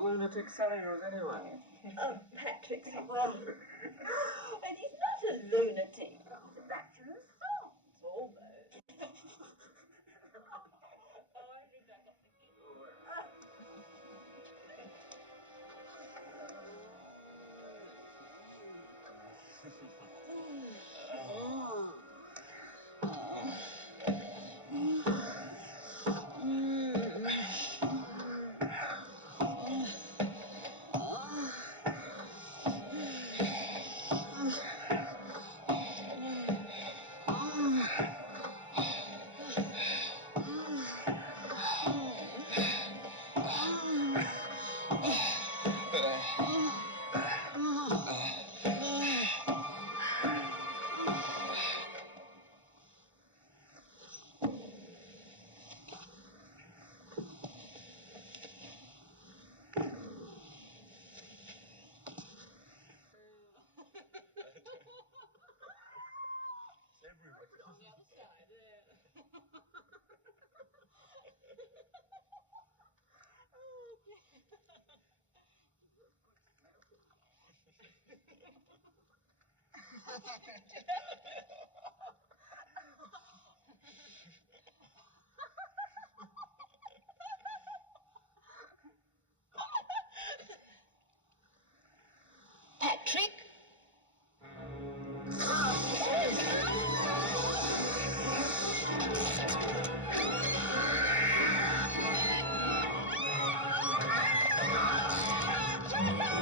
that lunatic selling us anyway? Oh, Patrick, well, and he's not a lunatic. The bachelor's thoughts, almost. Patrick?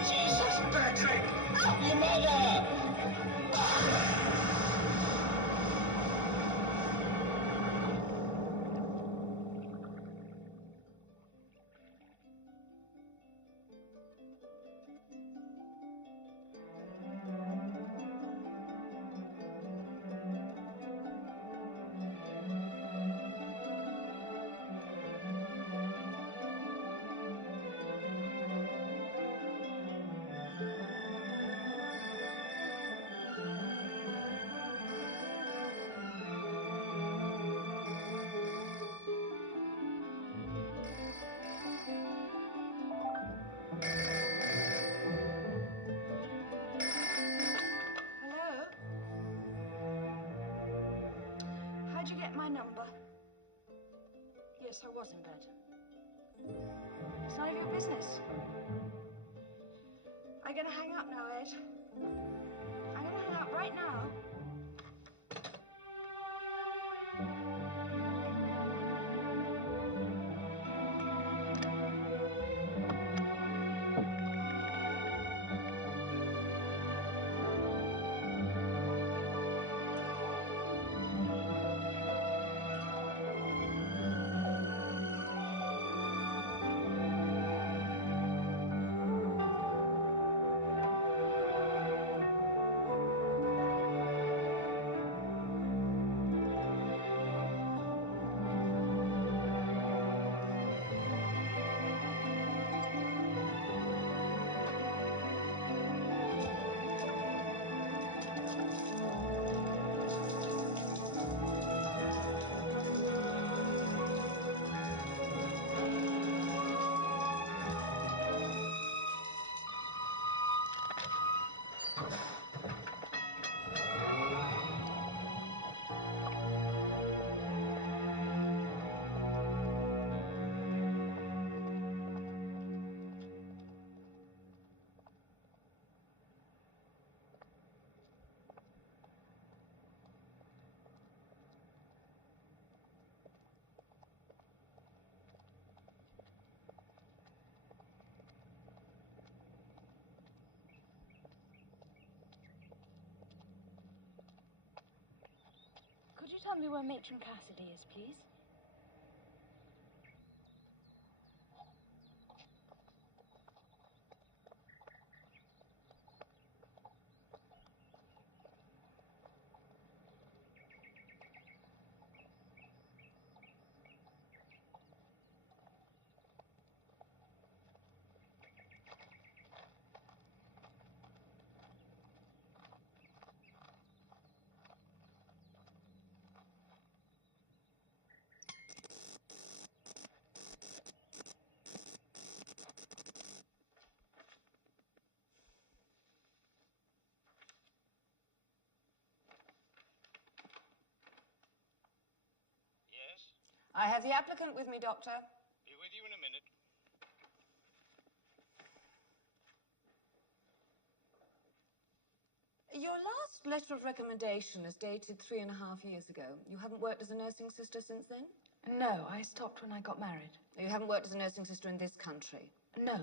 Jesus, Patrick! Your mother! How'd you get my number? Yes, I was in bed. It's none of your business. Are you gonna hang up now, Ed? I'm gonna hang up right now. Could you tell me where Matron Cassidy is, please? I have the applicant with me, Doctor. Be with you in a minute. Your last letter of recommendation is dated 3.5 years ago. You haven't worked as a nursing sister since then? No, I stopped when I got married. You haven't worked as a nursing sister in this country? No.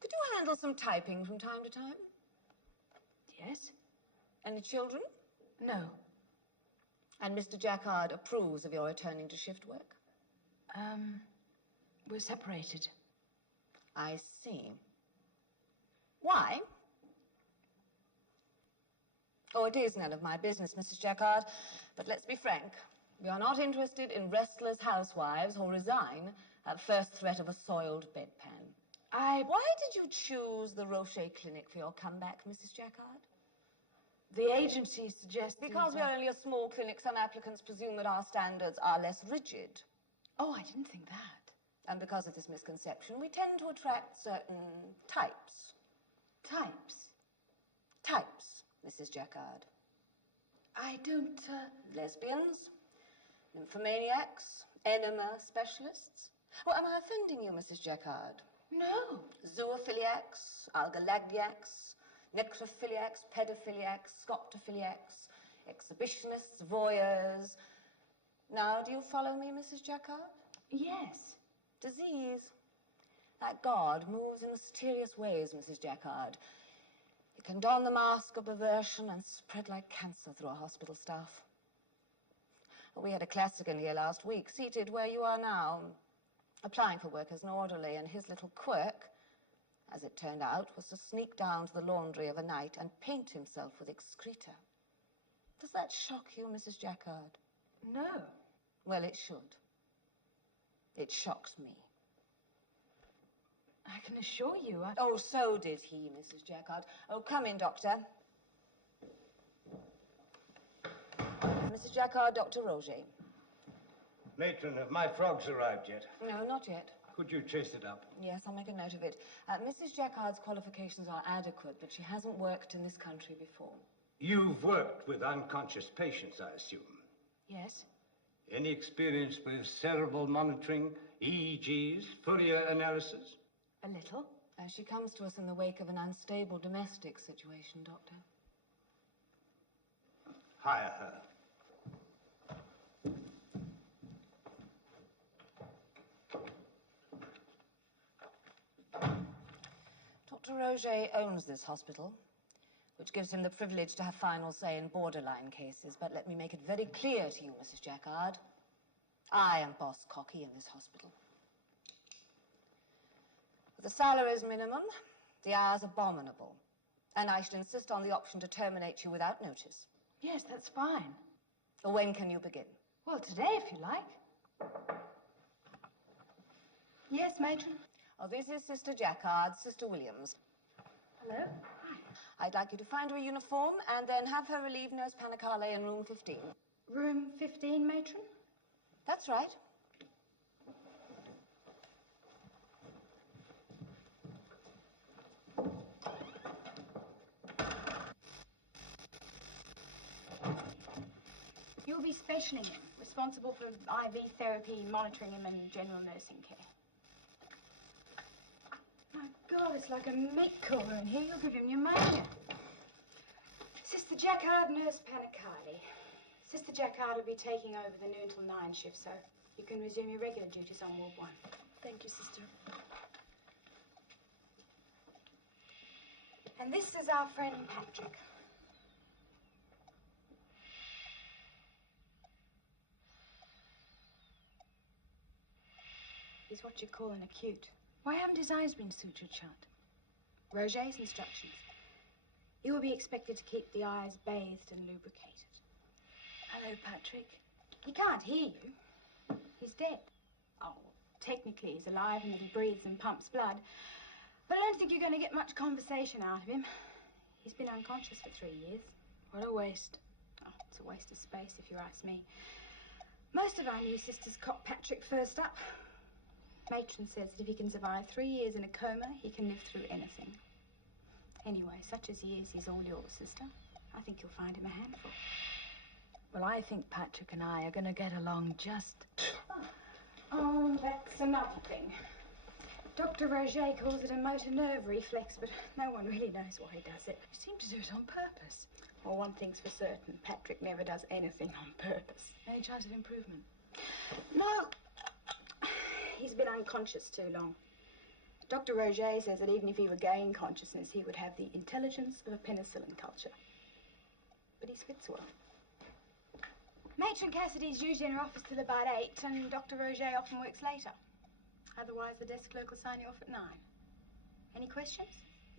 Could you handle some typing from time to time? Yes? Any children? No. And Mr. Jacquard approves of your returning to shift work? We're separated. I see. Why? Oh, it is none of my business, Mrs. Jacquard. But let's be frank. We are not interested in restless housewives who resign at first threat of a soiled bedpan. Why did you choose the Rocher Clinic for your comeback, Mrs. Jacquard? The agency suggested... Because we are only a small clinic, some applicants presume that our standards are less rigid. Oh, I didn't think that. And because of this misconception, we tend to attract certain types. Types? Types, Mrs. Jacquard. I don't, Lesbians, nymphomaniacs, enema specialists. Oh, am I offending you, Mrs. Jacquard? No. Zoophiliacs, algalagiacs, necrophiliacs, pedophiliacs, scoptophiliacs, exhibitionists, voyeurs. Now, do you follow me, Mrs. Jacquard? Yes. Disease. That God moves in mysterious ways, Mrs. Jacquard. It can don the mask of perversion and spread like cancer through our hospital staff. We had a classical here last week, seated where you are now, applying for work as an orderly, and his little quirk, as it turned out, was to sneak down to the laundry of a night and paint himself with excreta. Does that shock you, Mrs. Jacquard? No. Well, it should. It shocks me. I can assure you, Oh, so did he, Mrs. Jacquard. Oh, come in, Doctor. Mrs. Jacquard, Dr. Roger. Matron, have my frogs arrived yet? No, not yet. Could you chase it up? Yes, I'll make a note of it. Mrs. Jacquard's qualifications are adequate, but she hasn't worked in this country before. You've worked with unconscious patients, I assume. Yes. Any experience with cerebral monitoring, EEGs, Fourier analysis? A little. She comes to us in the wake of an unstable domestic situation, Doctor. Hire her. Dr. Roger owns this hospital, which gives him the privilege to have final say in borderline cases. But let me make it very clear to you, Mrs. Jacquard. I am boss cocky in this hospital. The salary is minimum, the hours abominable, and I shall insist on the option to terminate you without notice. Yes, that's fine. When can you begin? Well, today, if you like. Yes, Matron? Oh, this is Sister Jacquard, Sister Williams. Hello? Hi. I'd like you to find her a uniform and then have her relieve Nurse Panicale in room 15. Room 15, Matron? That's right. You'll be specialing him, responsible for IV therapy, monitoring him, and general nursing care. My God, it's like a meat cooler in here. You'll give him pneumonia. Sister Jacquard, Nurse Panicale. Sister Jacquard will be taking over the noon till 9 shift, so you can resume your regular duties on Ward 1. Thank you, Sister. And this is our friend Patrick. He's what you call an acute. Why haven't his eyes been sutured shut? Roger's instructions. He will be expected to keep the eyes bathed and lubricated. Hello, Patrick. He can't hear you. He's dead. Oh, technically he's alive in that he breathes and pumps blood. But I don't think you're going to get much conversation out of him. He's been unconscious for 3 years. What a waste. Oh, it's a waste of space, if you ask me. Most of our new sisters caught Patrick first up. Matron says that if he can survive 3 years in a coma, he can live through anything. Anyway, such as he is, he's all yours, sister. I think you'll find him a handful. Well, I think Patrick and I are going to get along just... Oh, that's another thing. Dr. Roger calls it a motor nerve reflex, but no one really knows why he does it. You seem to do it on purpose. Well, one thing's for certain. Patrick never does anything on purpose. Any chance of improvement? No. He's been unconscious too long. Dr. Roger says that even if he regained consciousness, he would have the intelligence of a penicillin culture. But he spits well. Matron Cassidy's usually in her office till about 8, and Dr. Roger often works later. Otherwise, the desk clerk will sign you off at 9. Any questions?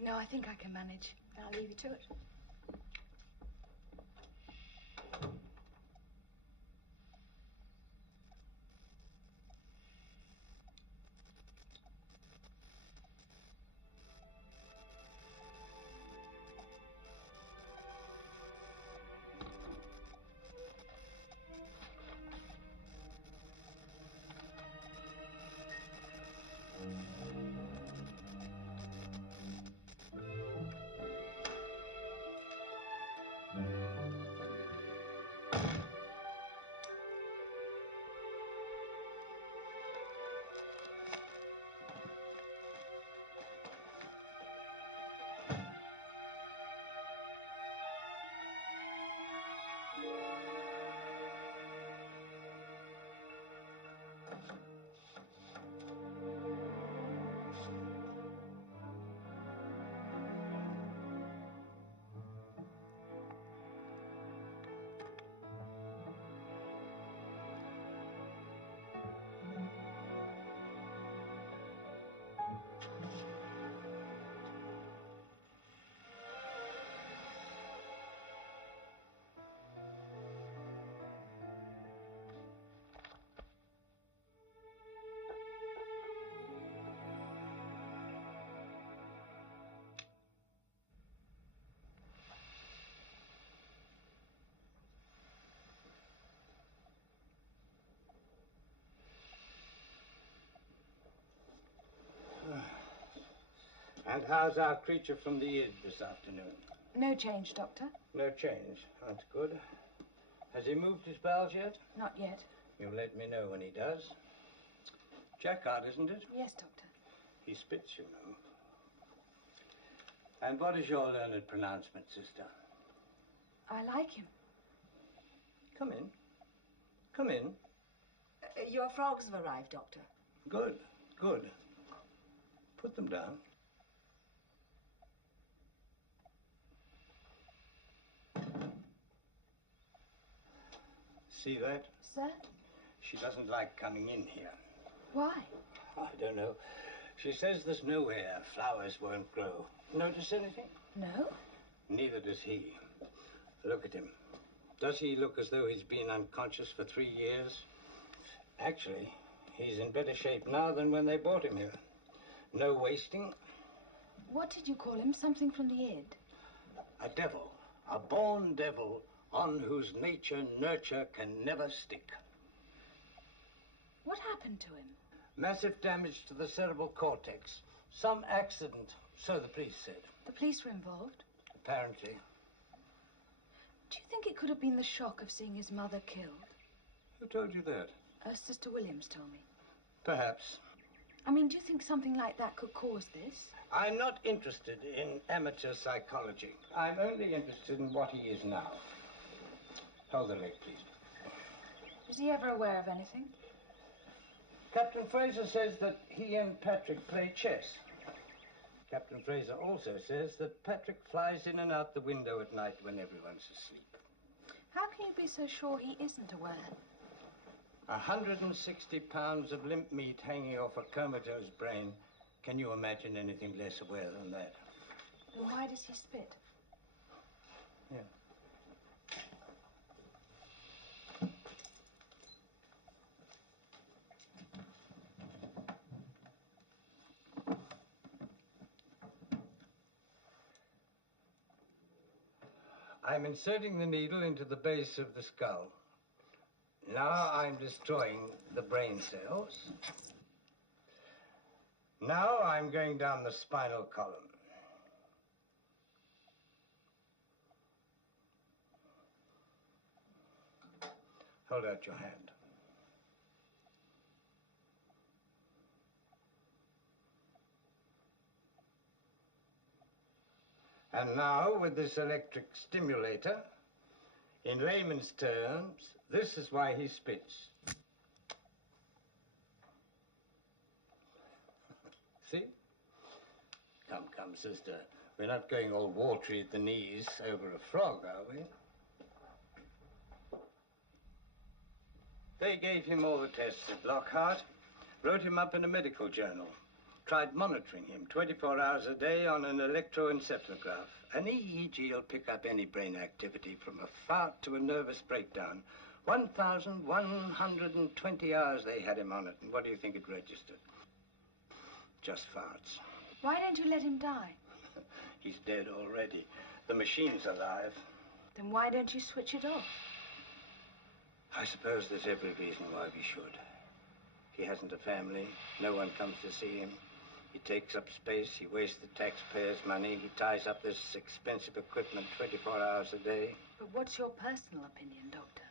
No, I think I can manage. I'll leave you to it. And how's our creature from the id this afternoon? No change, Doctor. No change. That's good. Has he moved his bowels yet? Not yet. You'll let me know when he does. Jacquard, isn't it? Yes, Doctor. He spits, you know. And what is your learned pronouncement, sister? I like him. Come in. Come in. Your frogs have arrived, Doctor. Good, good. Put them down. See that? Sir? She doesn't like coming in here. Why? I don't know. She says there's nowhere flowers won't grow. Notice anything? No. Neither does he. Look at him. Does he look as though he's been unconscious for 3 years? Actually, he's in better shape now than when they brought him here. No wasting. What did you call him? Something from the id? A devil. A born devil on whose nature nurture can never stick. What happened to him? Massive damage to the cerebral cortex. Some accident, so the police said. The police were involved? Apparently. Do you think it could have been the shock of seeing his mother killed? Who told you that? Sister Williams told me. Perhaps. I mean, do you think something like that could cause this? I'm not interested in amateur psychology. I'm only interested in what he is now. Hold the leg, please. Was he ever aware of anything? Captain Fraser says that he and Patrick play chess. Captain Fraser also says that Patrick flies in and out the window at night when everyone's asleep. How can you be so sure he isn't aware? 160 pounds of limp meat hanging off a comatose brain. Can you imagine anything less aware than that? Then why does he spit? Yeah. I'm inserting the needle into the base of the skull. Now I'm destroying the brain cells. Now I'm going down the spinal column. Hold out your hand. And now, with this electric stimulator, in layman's terms, this is why he spits. See? Come, come, sister. We're not going all watery at the knees over a frog, are we? They gave him all the tests at Lockhart, wrote him up in a medical journal, tried monitoring him 24 hours a day on an electroencephalograph. An EEG will pick up any brain activity from a fart to a nervous breakdown. 1,120 hours they had him on it, and what do you think it registered? Just farts. Why don't you let him die? He's dead already. The machine's alive. Then why don't you switch it off? I suppose there's every reason why we should. He hasn't a family. No one comes to see him. He takes up space. He wastes the taxpayers' money. He ties up this expensive equipment 24 hours a day. But what's your personal opinion, Doctor?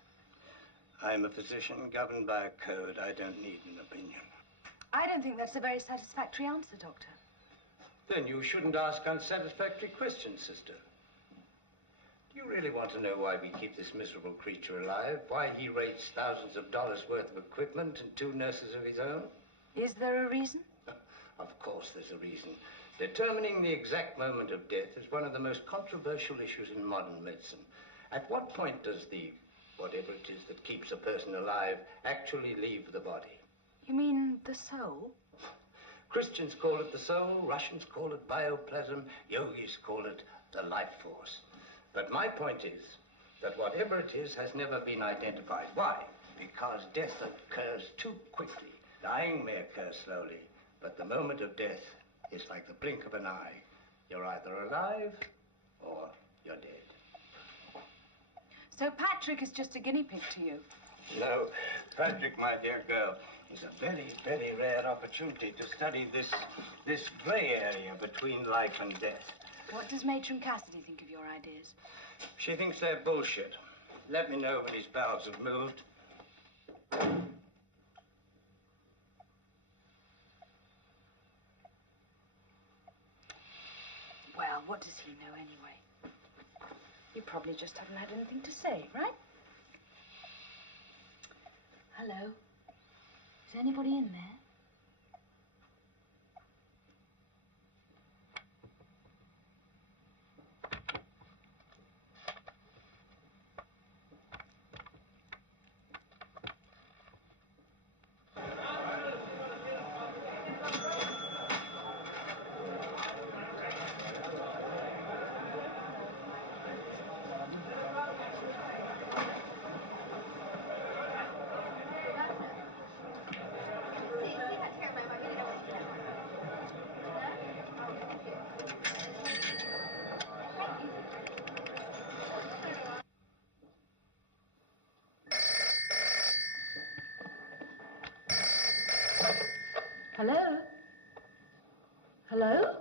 I'm a physician governed by a code. I don't need an opinion. I don't think that's a very satisfactory answer, Doctor. Then you shouldn't ask unsatisfactory questions, sister. Do you really want to know why we keep this miserable creature alive? Why he rates thousands of dollars worth of equipment and 2 nurses of his own? Is there a reason? Of course there's a reason. Determining the exact moment of death is one of the most controversial issues in modern medicine. At what point does the, whatever it is that keeps a person alive, actually leave the body? You mean the soul? Christians call it the soul, Russians call it bioplasm, yogis call it the life force. But my point is that whatever it is has never been identified. Why? Because death occurs too quickly. Dying may occur slowly, but the moment of death is like the blink of an eye. You're either alive or you're dead. So Patrick is just a guinea pig to you? No, Patrick, my dear girl, is a very, very rare opportunity to study this gray area between life and death. What does Matron Cassidy think of your ideas? She thinks they're bullshit. Let me know when his bowels have moved. Well, what does he know anyway? You probably just haven't had anything to say, right? Hello? Is anybody in there? Hello? Hello?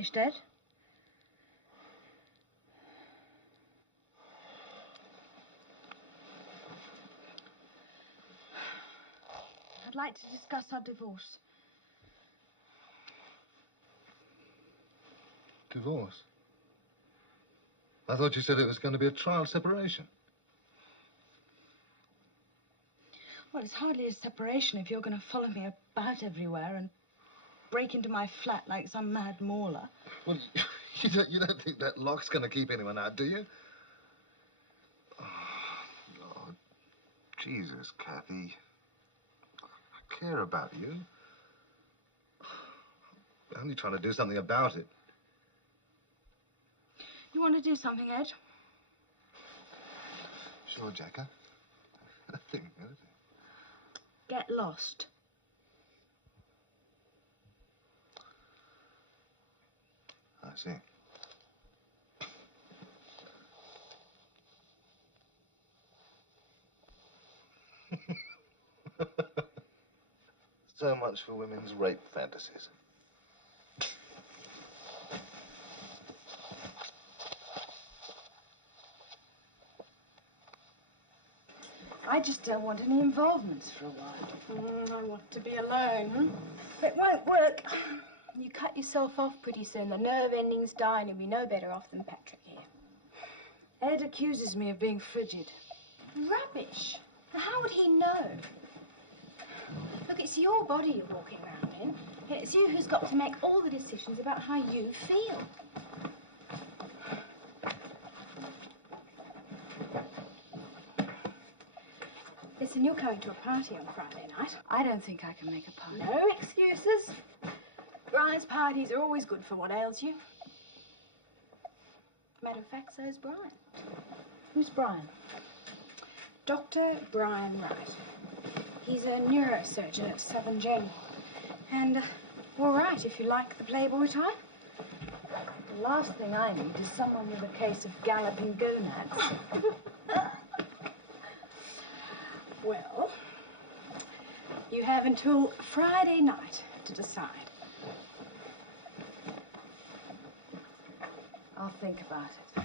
finished, Ed? I'd like to discuss our divorce. Divorce? I thought you said it was going to be a trial separation. Well, it's hardly a separation if you're going to follow me about everywhere and break into my flat like some mad mauler. Well, you don't think that lock's going to keep anyone out, do you? Oh, Lord. Jesus, Kathy. I care about you. I'm only trying to do something about it. You want to do something, Ed? Sure, Jacka. Anything. Get lost. I see. So much for women's rape fantasies. I just don't want any involvements for a while. I want to be alone. It won't work. You cut yourself off pretty soon. The nerve endings die and you'll be no better off than Patrick here. Ed accuses me of being frigid. Rubbish. Now, how would he know? Look, it's your body you're walking around in. And it's you who's got to make all the decisions about how you feel. Listen, you're going to a party on Friday night. I don't think I can make a party. No excuses. Brian's parties are always good for what ails you. Matter of fact, so's Brian. Who's Brian? Dr. Brian Wright. He's a neurosurgeon at Southern General. And, all right, if you like the Playboy type. The last thing I need is someone with a case of galloping gonads. Well, you have until Friday night to decide. I'll think about it.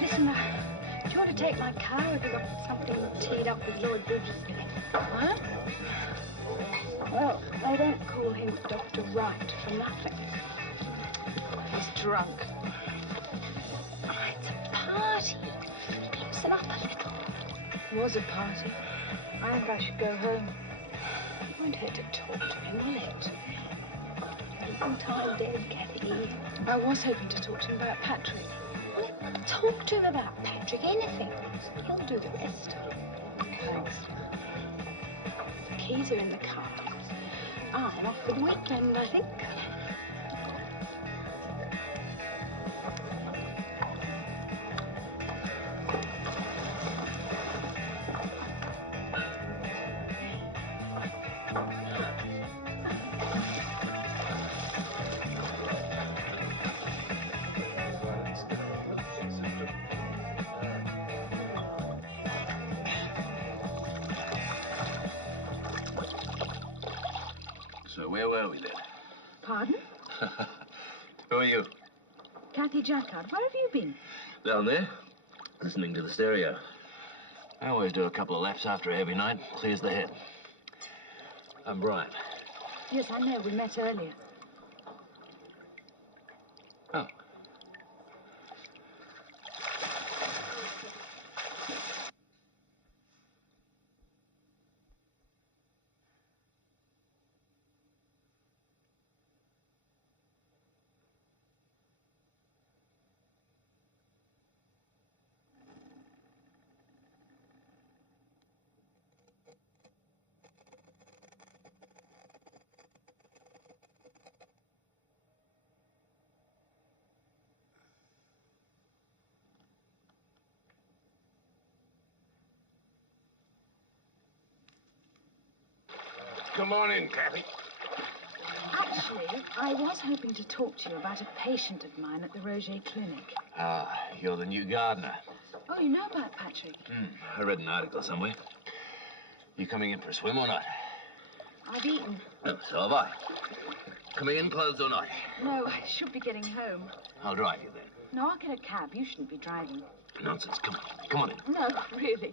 Listen, do you want to take my car? Have you got something teed up with Lord Bridges in it? Huh? Well, they don't call him Dr. Wright for nothing. He's drunk. Oh, it's a party. Loosen up a little. It was a party. I think I should go home. It won't hurt to talk to him, will it? Some time dead, Kathy. I was hoping to talk to him about Patrick. Well, talk to him about Patrick, anything. He'll do the rest. Thanks. The keys are in the car. I'm off for the weekend, I think. So where were we then? Pardon? Who are you? Kathy Jacquard. Where have you been? Down there, listening to the stereo. I always do a couple of laps after a heavy night. Clears the head. I'm Brian. Yes, I know. We met earlier. Oh. Come on in, Kathy. Actually, I was hoping to talk to you about a patient of mine at the Roger Clinic. Ah, you're the new gardener. Oh, you know about Patrick? I read an article somewhere. You coming in for a swim or not? I've eaten. Oh, so have I. Coming in clothes or not? No, I should be getting home. I'll drive you then. No, I'll get a cab. You shouldn't be driving. Nonsense. Come on. Come on in. No, really.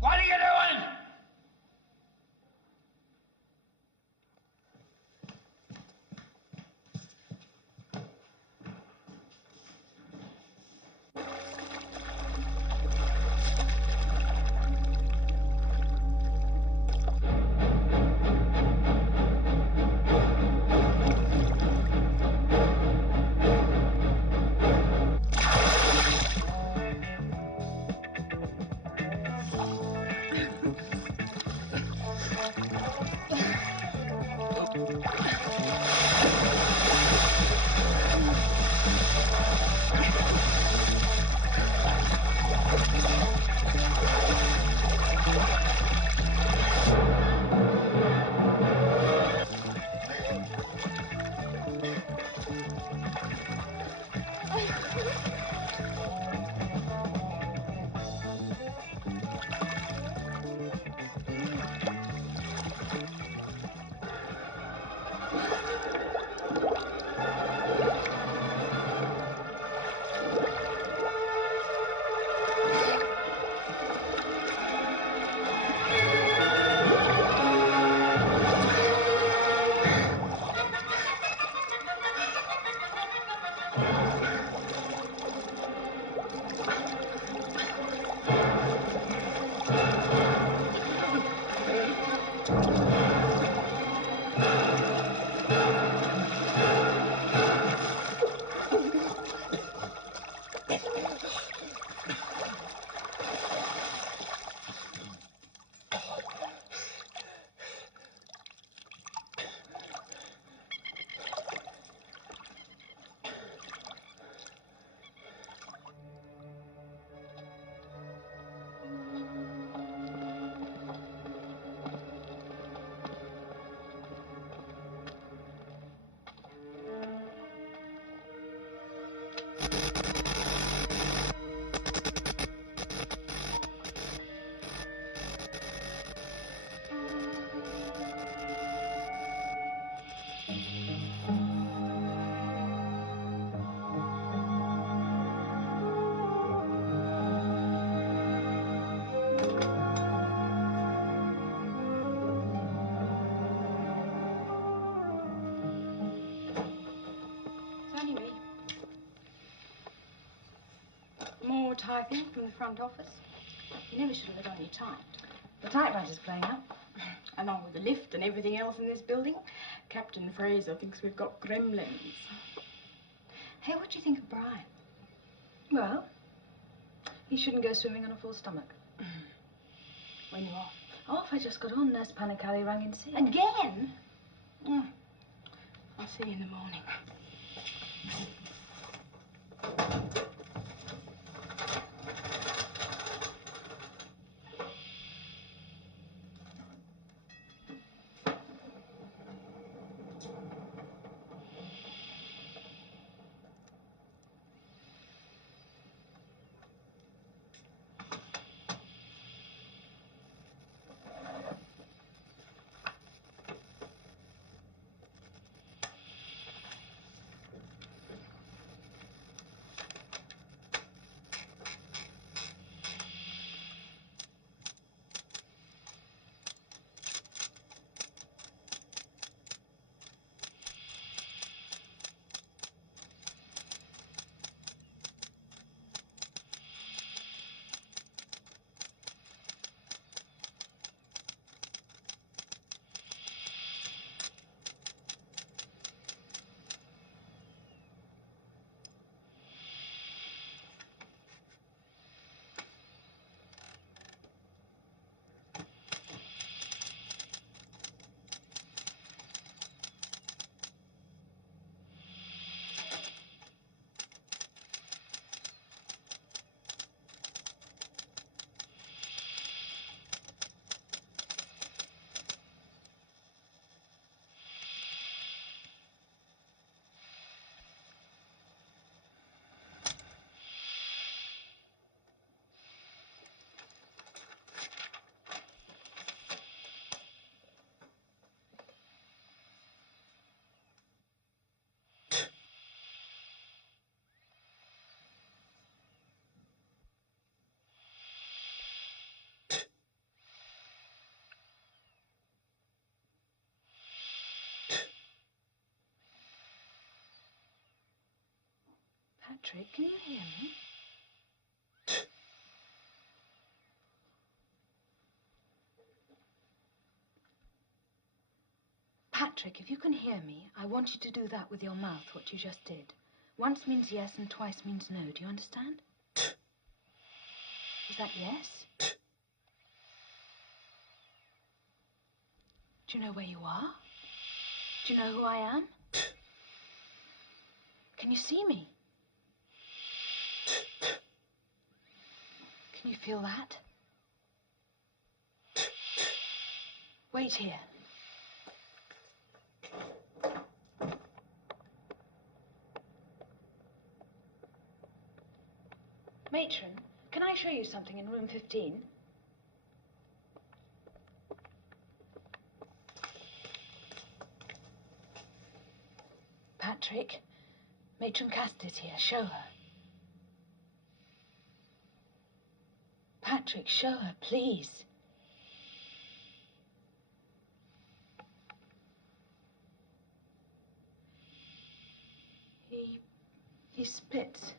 What are you doing? typing from the front office. You never should have let on you typed. The typewriter's playing up, along with the lift and everything else in this building. Captain Fraser thinks we've got gremlins. Hey, what do you think of Brian? Well, he shouldn't go swimming on a full stomach. When you off? Off, I just got on. Nurse Panicali rang in sick. Again? I'll see you in the morning. Patrick, can you hear me? Patrick, if you can hear me, I want you to do that with your mouth, what you just did. Once means yes and twice means no. Do you understand? Is that yes? Do you know where you are? Do you know who I am? Can you see me? Can you feel that? Wait here. Matron, can I show you something in room 15? Patrick, Matron Caster's here. Show her. Patrick, show her, please. He spits.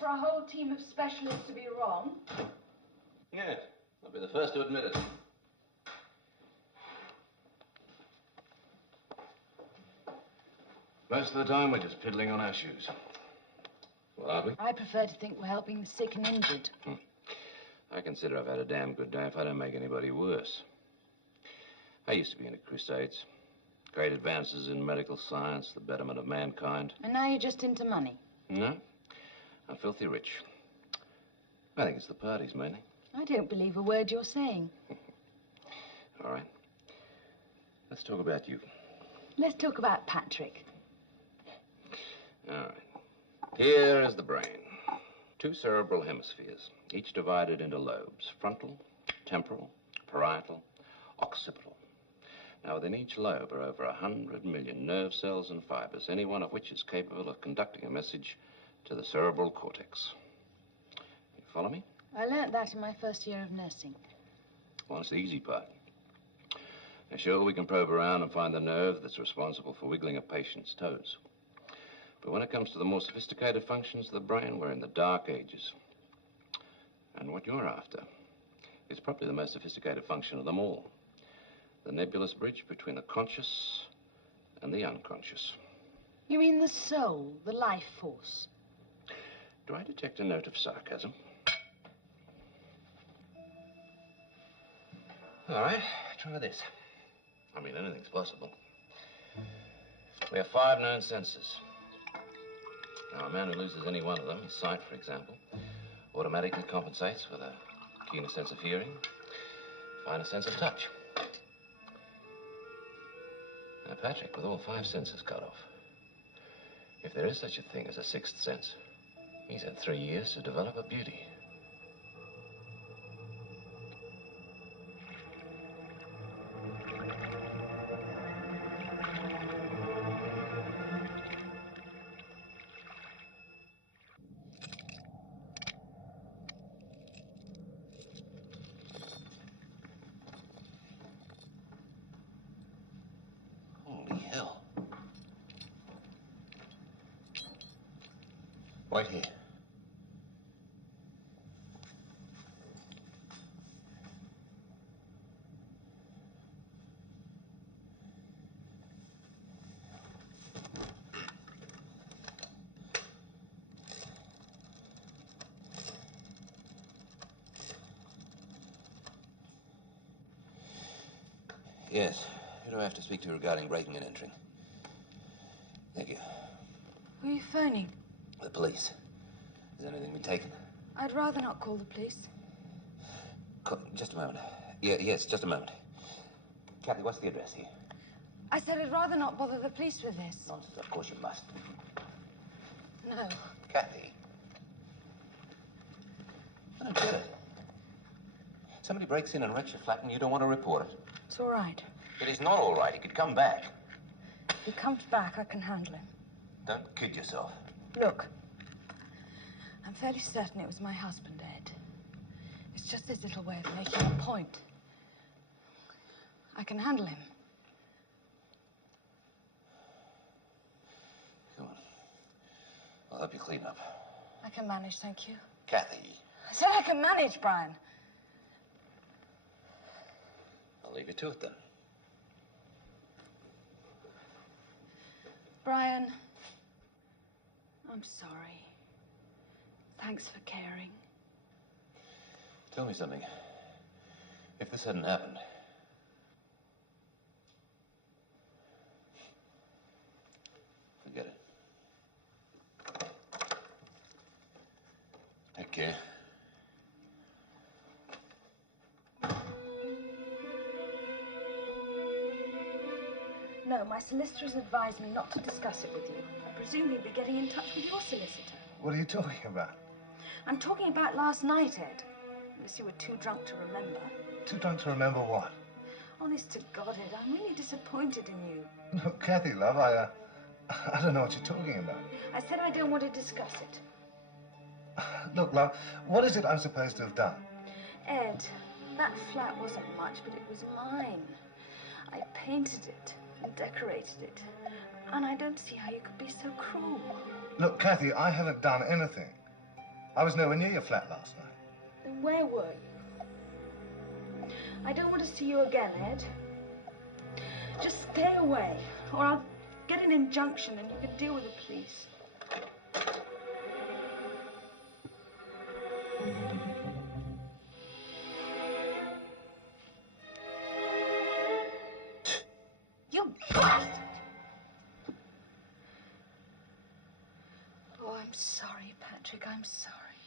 For a whole team of specialists to be wrong? Yes, I'll be the first to admit it. Most of the time, we're just piddling on our shoes. Well, are we? I prefer to think we're helping the sick and injured. I consider I've had a damn good day if I don't make anybody worse. I used to be into crusades. Great advances in medical science, the betterment of mankind. And now you're just into money. No. I'm filthy rich. I think it's the parties, mainly. I don't believe a word you're saying. All right. Let's talk about you. Let's talk about Patrick. All right. Here is the brain. 2 cerebral hemispheres, each divided into lobes. Frontal, temporal, parietal, occipital. Now, within each lobe are over 100 million nerve cells and fibers, any one of which is capable of conducting a message to the cerebral cortex. You follow me? I learnt that in my first year of nursing. Well, it's the easy part. Now, sure, we can probe around and find the nerve that's responsible for wiggling a patient's toes. But when it comes to the more sophisticated functions of the brain, we're in the dark ages. And what you're after is probably the most sophisticated function of them all. The nebulous bridge between the conscious and the unconscious. You mean the soul, the life force? Do I detect a note of sarcasm? All right, try this. I mean, anything's possible. We have 5 known senses. Now, a man who loses any one of them, his sight, for example, automatically compensates with a keener sense of hearing, finer sense of touch. Now, Patrick, with all 5 senses cut off, if there is such a thing as a 6th sense, he's had 3 years to develop a beauty. Wait here. Yes. Who do I have to speak to regarding breaking and entering? Thank you. Who are you phoning? The police. Has anything been taken? I'd rather not call the police. Just a moment. Yes, just a moment. Kathy, what's the address here? I said I'd rather not bother the police with this. Nonsense. Of course you must. No. Kathy. I don't get it. Somebody breaks in and wrecks your flat and you don't want to report it. It's all right. It is not all right. He could come back. If he comes back, I can handle him. Don't kid yourself. Look, I'm fairly certain it was my husband, Ed. It's just this little way of making a point. I can handle him. Come on. I'll help you clean up. I can manage, thank you. Kathy. I said I can manage, Brian. I'll leave you to it then. Brian, I'm sorry. Thanks for caring. Tell me something. If this hadn't happened... Forget it. Take care. No, my solicitors advised me not to discuss it with you. I presume he'd be getting in touch with your solicitor. What are you talking about? I'm talking about last night, Ed. Unless you were too drunk to remember. Too drunk to remember what? Honest to God, Ed, I'm really disappointed in you. No, Kathy, love, I don't know what you're talking about. I said I don't want to discuss it. Look, love, what is it I'm supposed to have done? Ed, that flat wasn't much, but it was mine. I painted it and decorated it. And I don't see how you could be so cruel. Look, Kathy, I haven't done anything. I was nowhere near your flat last night. Then where were you? I don't want to see you again, Ed. Just stay away, or I'll get an injunction and you can deal with the police. You bastard! Oh, I'm sorry, Patrick. I'm I'm sorry.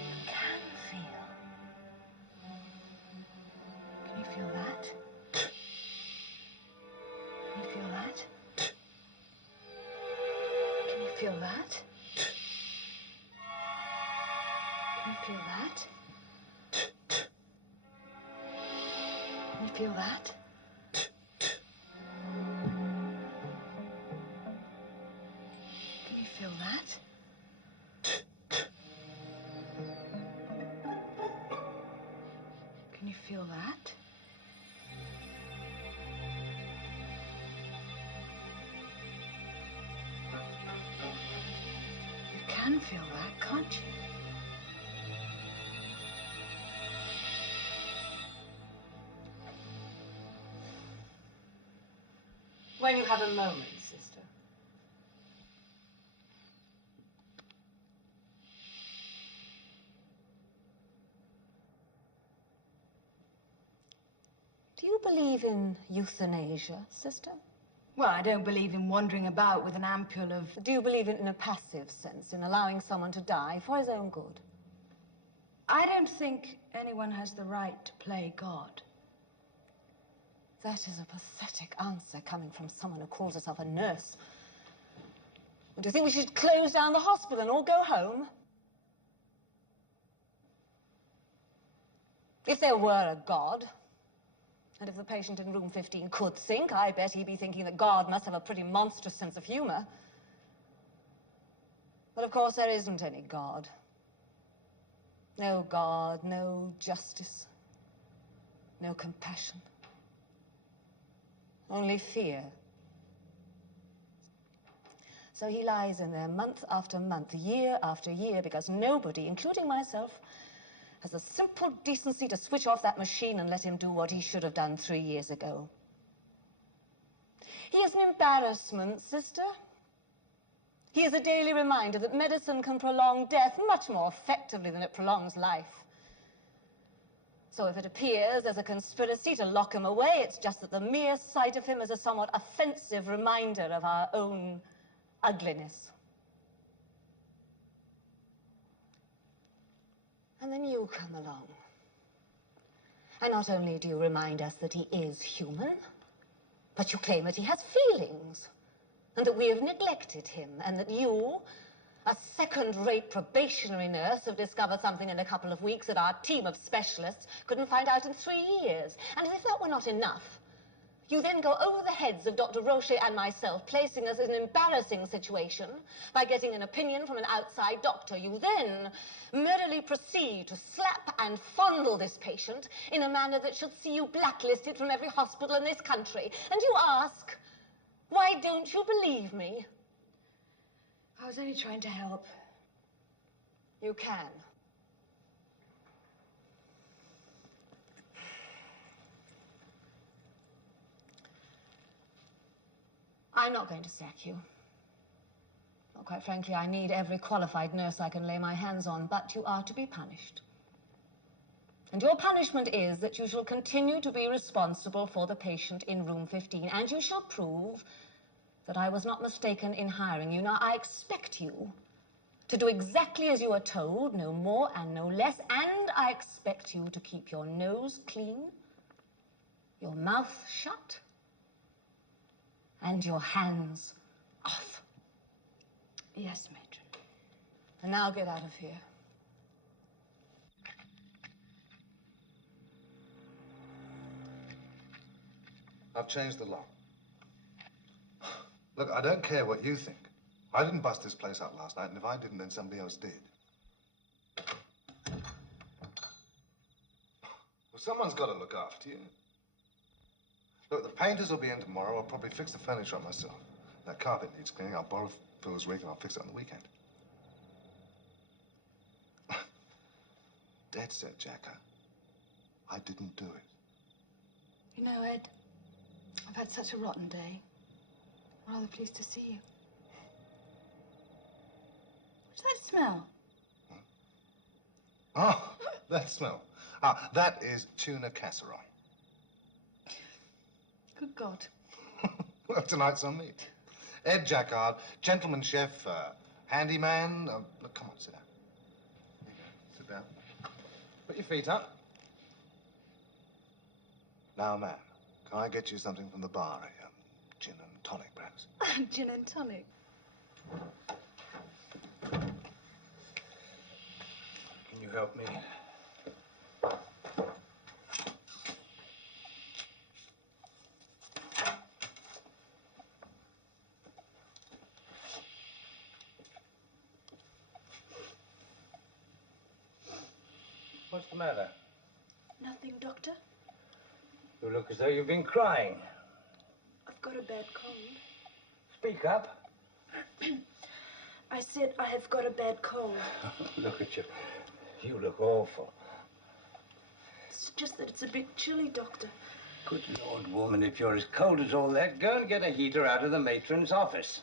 You can feel. Can you feel that? Can you feel that? Can you feel that? Can you feel that? Can you feel that? Can you feel that? Can you feel that? You can feel that, can't you? When you have a moment, sister. Do you believe in euthanasia, sister? Well, I don't believe in wandering about with an ampule of... Do you believe in a passive sense, in allowing someone to die for his own good? I don't think anyone has the right to play God. That is a pathetic answer coming from someone who calls herself a nurse. Do you think we should close down the hospital and all go home? If there were a God, and if the patient in room 15 could think, I bet he'd be thinking that God must have a pretty monstrous sense of humor. But of course there isn't any God. No God, no justice, no compassion. Only fear. So he lies in there month after month, year after year, because nobody, including myself, has the simple decency to switch off that machine and let him do what he should have done 3 years ago. He is an embarrassment, sister. He is a daily reminder that medicine can prolong death much more effectively than it prolongs life. So if it appears there's a conspiracy to lock him away, it's just that the mere sight of him is a somewhat offensive reminder of our own ugliness. And then you come along. And not only do you remind us that he is human, but you claim that he has feelings, and that we have neglected him, and that you, a second-rate probationary nurse, have discovered something in a couple of weeks that our team of specialists couldn't find out in 3 years. And as if that were not enough, you then go over the heads of Dr. Rocher and myself, placing us in an embarrassing situation by getting an opinion from an outside doctor. You then merrily proceed to slap and fondle this patient in a manner that should see you blacklisted from every hospital in this country. And you ask, why don't you believe me? I was only trying to help. You can. I'm not going to sack you. Well, quite frankly, I need every qualified nurse I can lay my hands on, but you are to be punished. And your punishment is that you shall continue to be responsible for the patient in room 15, and you shall prove that I was not mistaken in hiring you. Now, I expect you to do exactly as you are told, no more and no less, and I expect you to keep your nose clean, your mouth shut, and your hands off. Yes, matron. And now get out of here. I've changed the lock. Look, I don't care what you think. I didn't bust this place up last night, and if I didn't, then somebody else did. Well, someone's got to look after you. Look, the painters will be in tomorrow. I'll probably fix the furniture up myself. That carpet needs cleaning. I'll borrow Phil's rig and I'll fix it on the weekend. Dead set, Jacker. I didn't do it. You know, Ed, I've had such a rotten day. I'm rather pleased to see you. What's that smell? Oh, that smell. Ah, that is tuna casserole. Good God. Well, tonight's on me. Ed Jacquard, gentleman chef, handyman. Look, come on, sit down. Here you go. Sit down. Put your feet up. Now, ma'am, can I get you something from the bar? Gin and tonic, perhaps? Gin and tonic. Can you help me? What's the matter? Nothing, Doctor. You look as though you've been crying. I've got a bad cold. Speak up. I said I have got a bad cold. Look at you. You look awful. It's just that it's a bit chilly, Doctor. Good Lord, woman, if you're as cold as all that, go and get a heater out of the matron's office.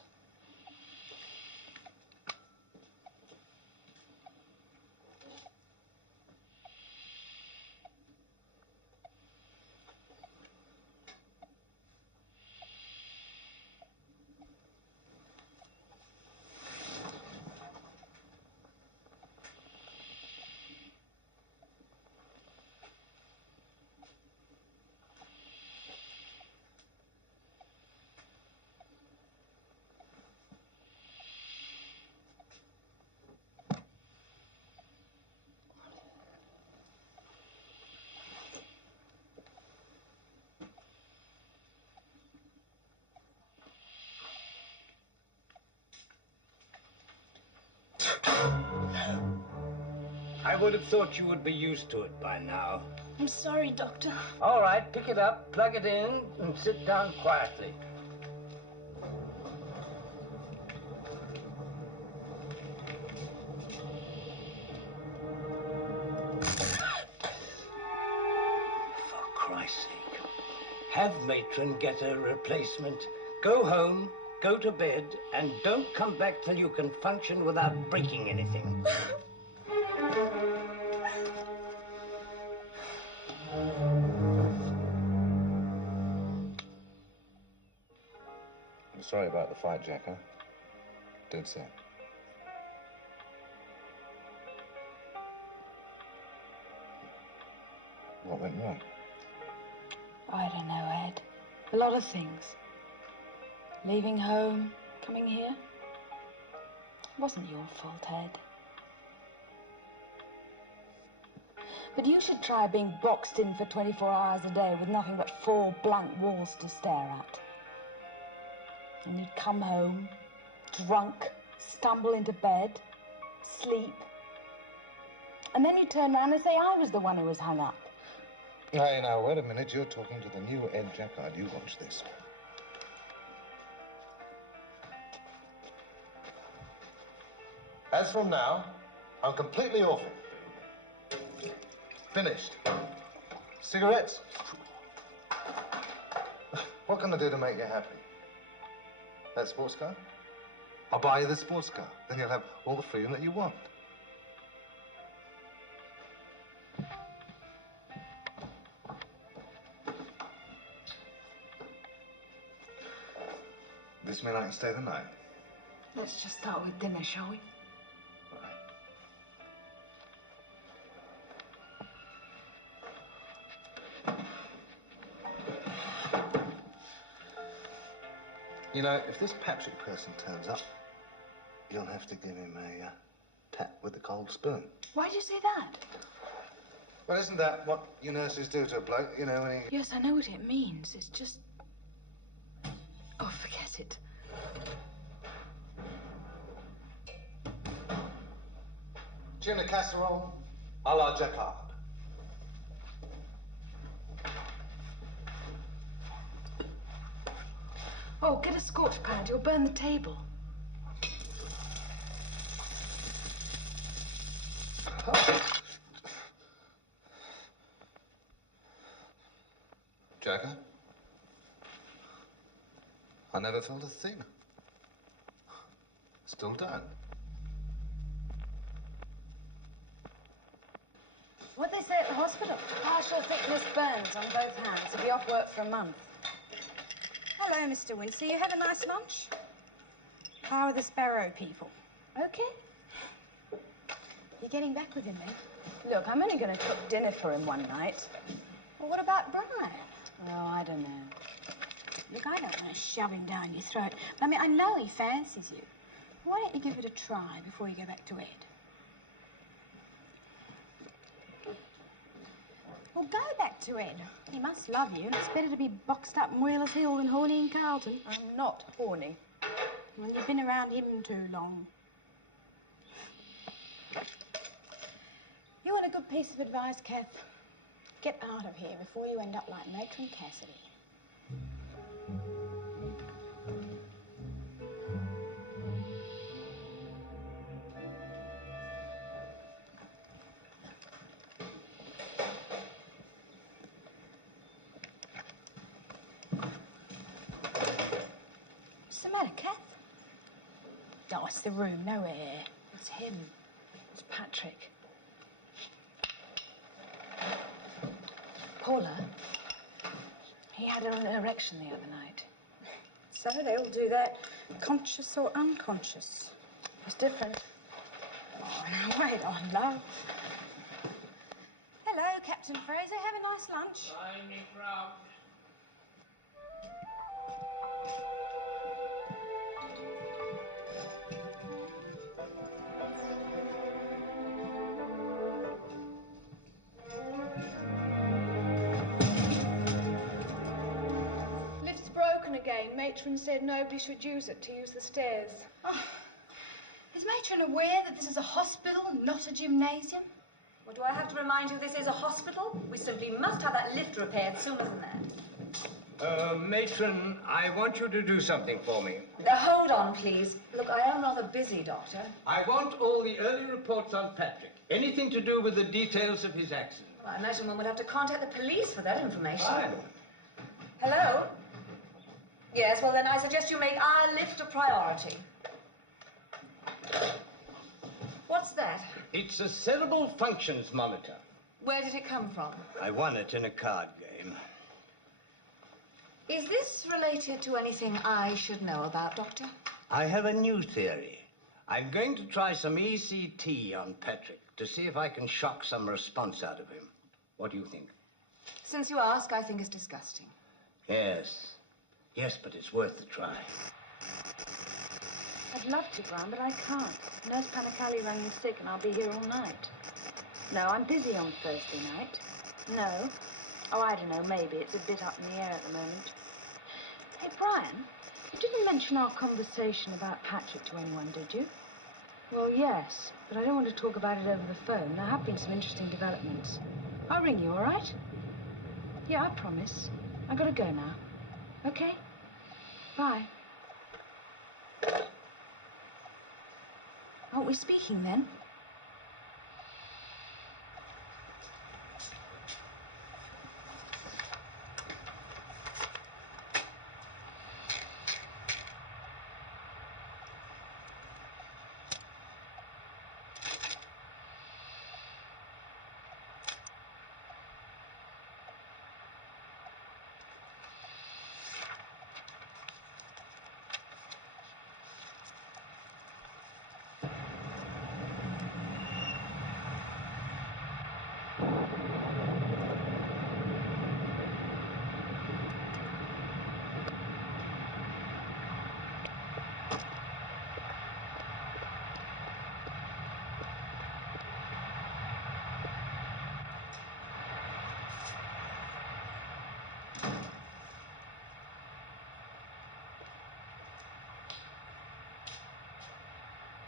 I would have thought you would be used to it by now. I'm sorry, Doctor. All right, pick it up, plug it in, and sit down quietly. For Christ's sake, have matron get a replacement. Go home, go to bed, and don't come back till you can function without breaking anything. I'm sorry about the fight, Jack, huh? Dead set. What went wrong? I don't know, Ed. A lot of things. Leaving home, coming here. It wasn't your fault, Ed. But you should try being boxed in for 24 hours a day with nothing but 4 blank walls to stare at. And you'd come home, drunk, stumble into bed, sleep. And then you'd turn around and say I was the one who was hung up. Hey, now, wait a minute. You're talking to the new Ed Jacquard. You watch this. As from now, I'm completely off it. Finished. Cigarettes? What can I do to make you happy? That sports car? I'll buy you the sports car. Then you'll have all the freedom that you want. This mean I can stay the night? Let's just start with dinner, shall we? You know, if this Patrick person turns up, you'll have to give him a tap with the cold spoon. Why'd you say that? Well, isn't that what you nurses do to a bloke, you know, when he... Yes, I know what it means. It's just... Oh, forget it. Gin and casserole, a la Jacquard. Oh, get a scorch pad. You'll burn the table. Jacquard? I never felt a thing. Still don't. What'd they say at the hospital? Partial thickness burns on both hands. He'll be off work for a month. Hello, Mr. Windsor. You had a nice lunch? How are the Sparrow people? Okay. You're getting back with him, then? Look, I'm only going to cook dinner for him one night. Well, what about Brian? Oh, I don't know. Look, I don't want to shove him down your throat. But, I mean, I know he fancies you. Why don't you give it a try before you go back to Ed? Well, go back to Ed. He must love you, and it's better to be boxed up in Wheeler's Hill than horny in Carlton. I'm not horny. Well, you've been around him too long. You want a good piece of advice, Kath? Get out of here before you end up like Matron Cassidy. What's the matter, Kath? Oh, it's the room, no air. It's him. It's Patrick. Paula, he had an erection the other night. So they all do that, conscious or unconscious. It's different. Oh, now wait on, love. Hello, Captain Fraser. Have a nice lunch. Lift's broken again. Matron said nobody should use it, to use the stairs. Oh, is Matron aware that this is a hospital and not a gymnasium? Well, do I have to remind you this is a hospital? We simply must have that lift repaired sooner than that. Matron, I want you to do something for me. Now, hold on, please. Look, I am rather busy, Doctor. I want all the early reports on Patrick. Anything to do with the details of his accident. Well, I imagine one would have to contact the police for that information. Fine. Hello? Yes, well, then I suggest you make our lift a priority. What's that? It's a cerebral functions monitor. Where did it come from? I won it in a card game. Is this related to anything I should know about, Doctor? I have a new theory. I'm going to try some ECT on Patrick to see if I can shock some response out of him. What do you think? Since you ask, I think it's disgusting. Yes. Yes, but it's worth the try. I'd love to, Brian, but I can't. Nurse Panicali rang in sick and I'll be here all night. No, I'm busy on Thursday night. No. Oh, I don't know, maybe. It's a bit up in the air at the moment. Hey, Brian, you didn't mention our conversation about Patrick to anyone, did you? Well, yes, but I don't want to talk about it over the phone. There have been some interesting developments. I'll ring you, all right? Yeah, I promise. I've got to go now. Okay? Bye. Aren't we speaking then?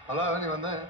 Hello, anyone there?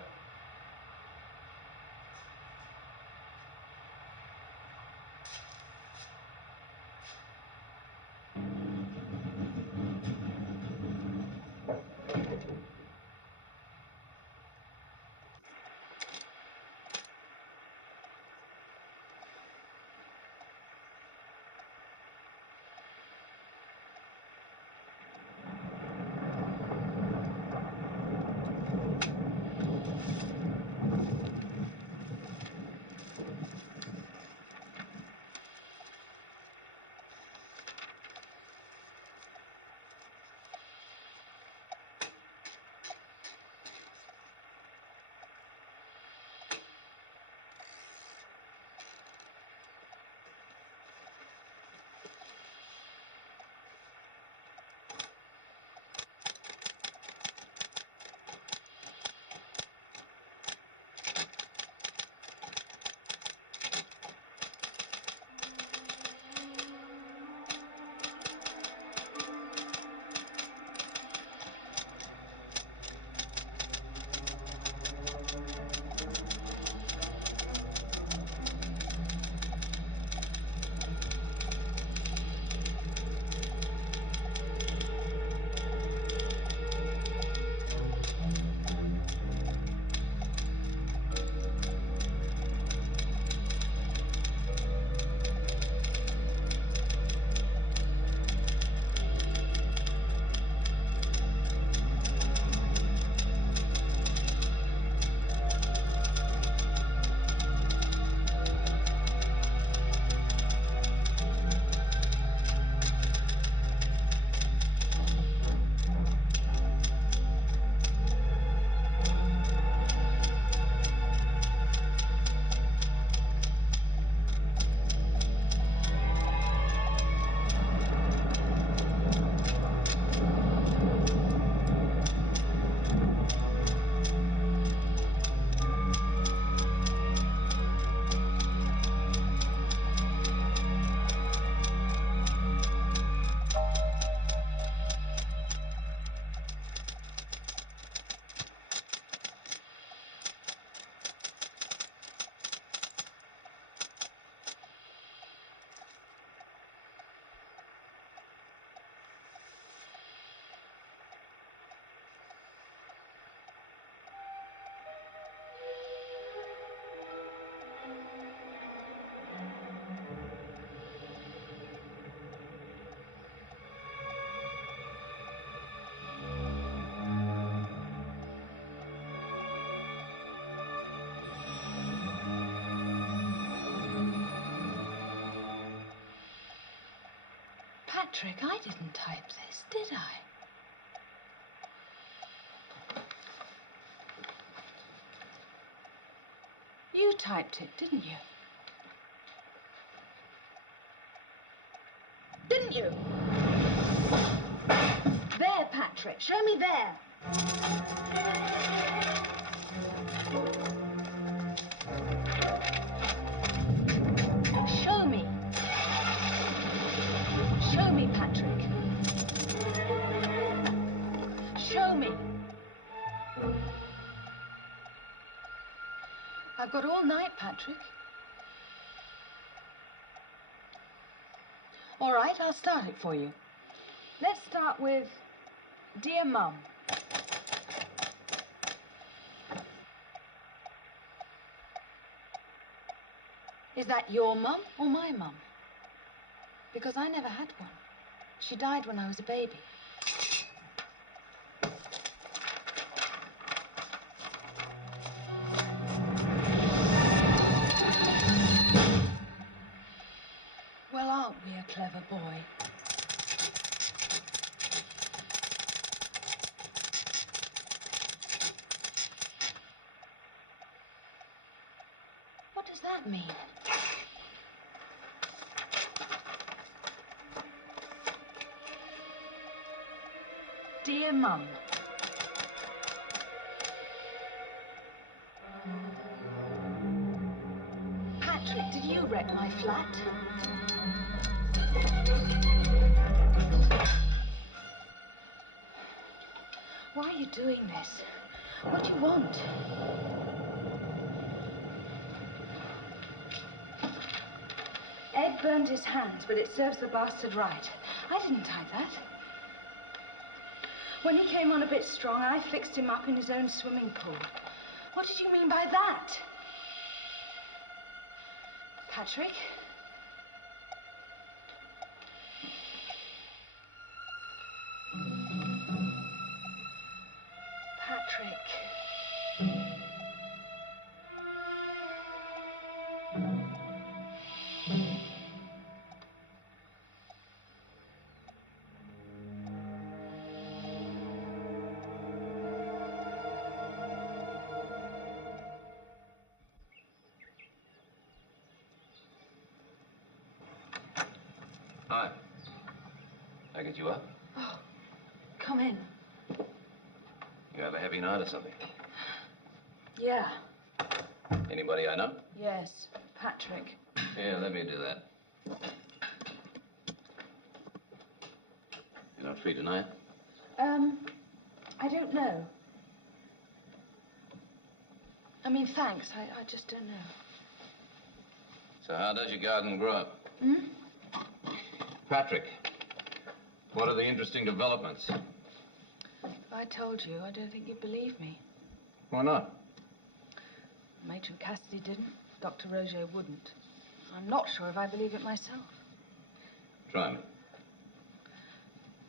Patrick, I didn't type this, did I? You typed it, didn't you? Didn't you? There, Patrick. Show me there. Show me. Show me, Patrick. Show me. I've got all night, Patrick. All right, I'll start it for you. Let's start with Dear Mum. Is that your mum or my mum? Because I never had one. She died when I was a baby. Well, aren't we a clever boy? What does that mean? Dear Mum. Patrick, did you wreck my flat? Why are you doing this? What do you want? Ed burned his hands, but it serves the bastard right. I didn't type that. When he came on a bit strong, I fixed him up in his own swimming pool. What did you mean by that? Patrick? Patrick. Hi. I get you up? Oh, come in. You have a heavy night or something? Yeah. Anybody I know? Yes, Patrick. Yeah, let me do that. You're not free tonight? I don't know. I mean, thanks. I just don't know. So how does your garden grow? Hmm? Patrick, what are the interesting developments? If I told you, I don't think you'd believe me. Why not? Matron Cassidy didn't. Dr. Roger wouldn't. I'm not sure if I believe it myself. Try me.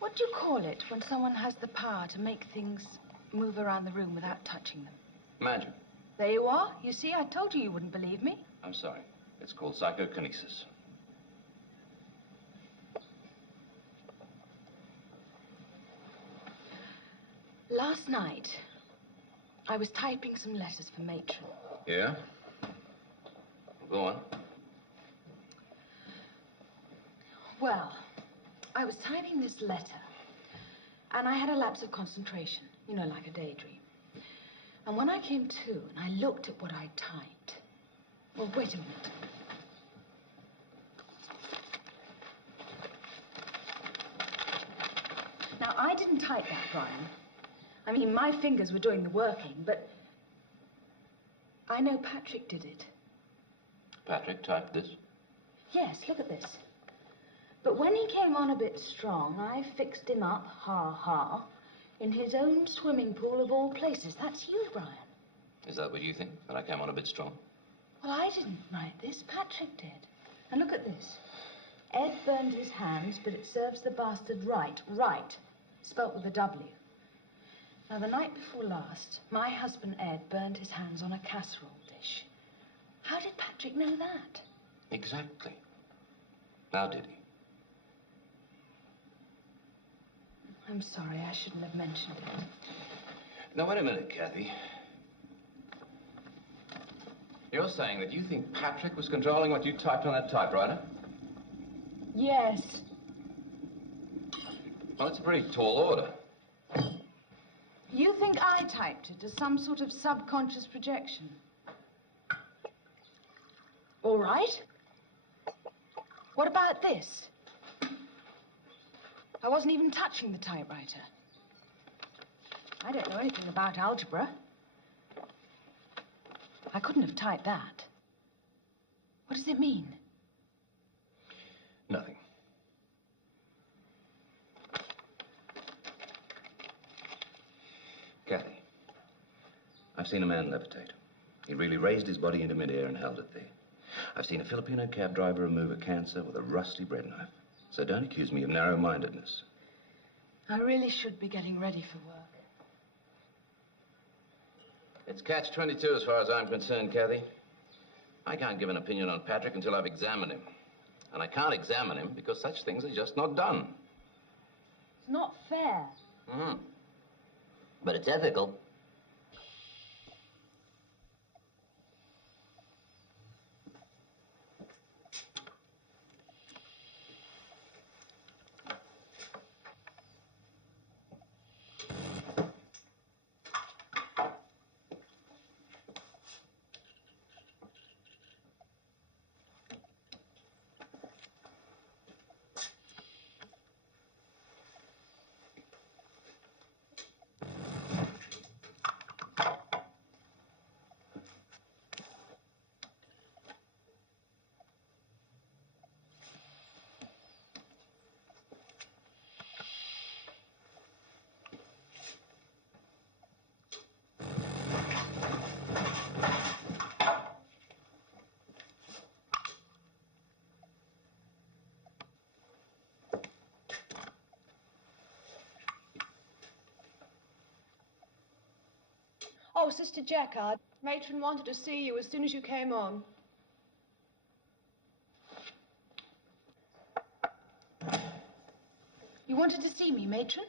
What do you call it when someone has the power to make things move around the room without touching them? Magic. There you are. You see, I told you you wouldn't believe me. I'm sorry. It's called psychokinesis. Last night, I was typing some letters for Matron. Yeah? Go on. Well, I was typing this letter, and I had a lapse of concentration, you know, like a daydream. And when I came to and I looked at what I typed... Well, wait a minute. Now, I didn't type that, Brian. I mean, my fingers were doing the working, but I know Patrick did it. Patrick typed this? Yes, look at this. But when he came on a bit strong, I fixed him up, ha, in his own swimming pool of all places. That's you, Brian. Is that what you think, that I came on a bit strong? Well, I didn't write this. Patrick did. And look at this. Ed burned his hands, but it serves the bastard right. Right. Spelt with a W. Now, the night before last, my husband Ed burned his hands on a casserole dish. How did Patrick know that? Exactly. How did he? I'm sorry, I shouldn't have mentioned it. Now, wait a minute, Kathy. You're saying that you think Patrick was controlling what you typed on that typewriter? Yes. Well, it's a pretty tall order. You think I typed it as some sort of subconscious projection? All right. What about this? I wasn't even touching the typewriter. I don't know anything about algebra. I couldn't have typed that. What does it mean? Nothing. Kathy, I've seen a man levitate. He really raised his body into midair and held it there. I've seen a Filipino cab driver remove a cancer with a rusty bread knife. So don't accuse me of narrow-mindedness. I really should be getting ready for work. It's catch-22 as far as I'm concerned, Kathy. I can't give an opinion on Patrick until I've examined him. And I can't examine him because such things are just not done. It's not fair. Mm-hmm. But it's ethical. Oh, Sister Jacquard, Matron wanted to see you as soon as you came on. You wanted to see me, Matron?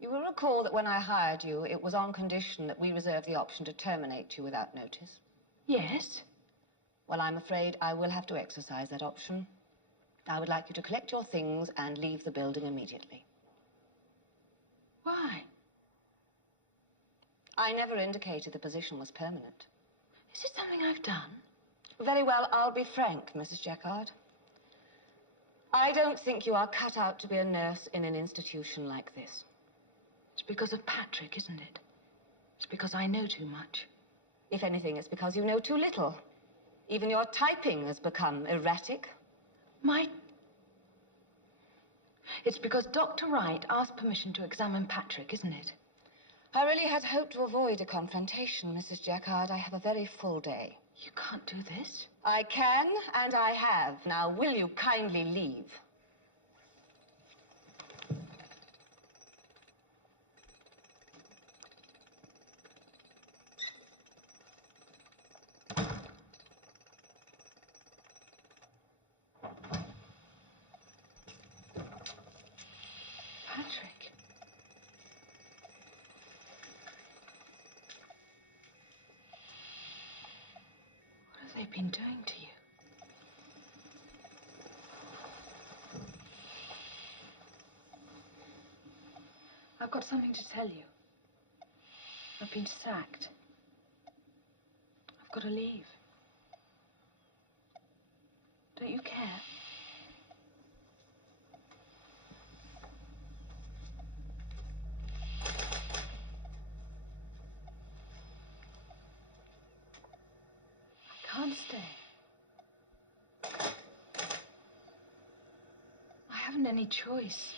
You will recall that when I hired you, it was on condition that we reserve the option to terminate you without notice. Yes. Well, I'm afraid I will have to exercise that option. I would like you to collect your things and leave the building immediately. Why? I never indicated the position was permanent. Is it something I've done? Very well, I'll be frank, Mrs. Jacquard. I don't think you are cut out to be a nurse in an institution like this. It's because of Patrick, isn't it? It's because I know too much. If anything, it's because you know too little. Even your typing has become erratic. It's because Dr. Wright asked permission to examine Patrick, isn't it? I really had hoped to avoid a confrontation, Mrs. Jacquard. I have a very full day. You can't do this. I can, and I have. Now, will you kindly leave? Patrick. What have they been doing to you? I've got something to tell you. I've been sacked. I've got to leave. Don't you care? I can't stay. I haven't any choice.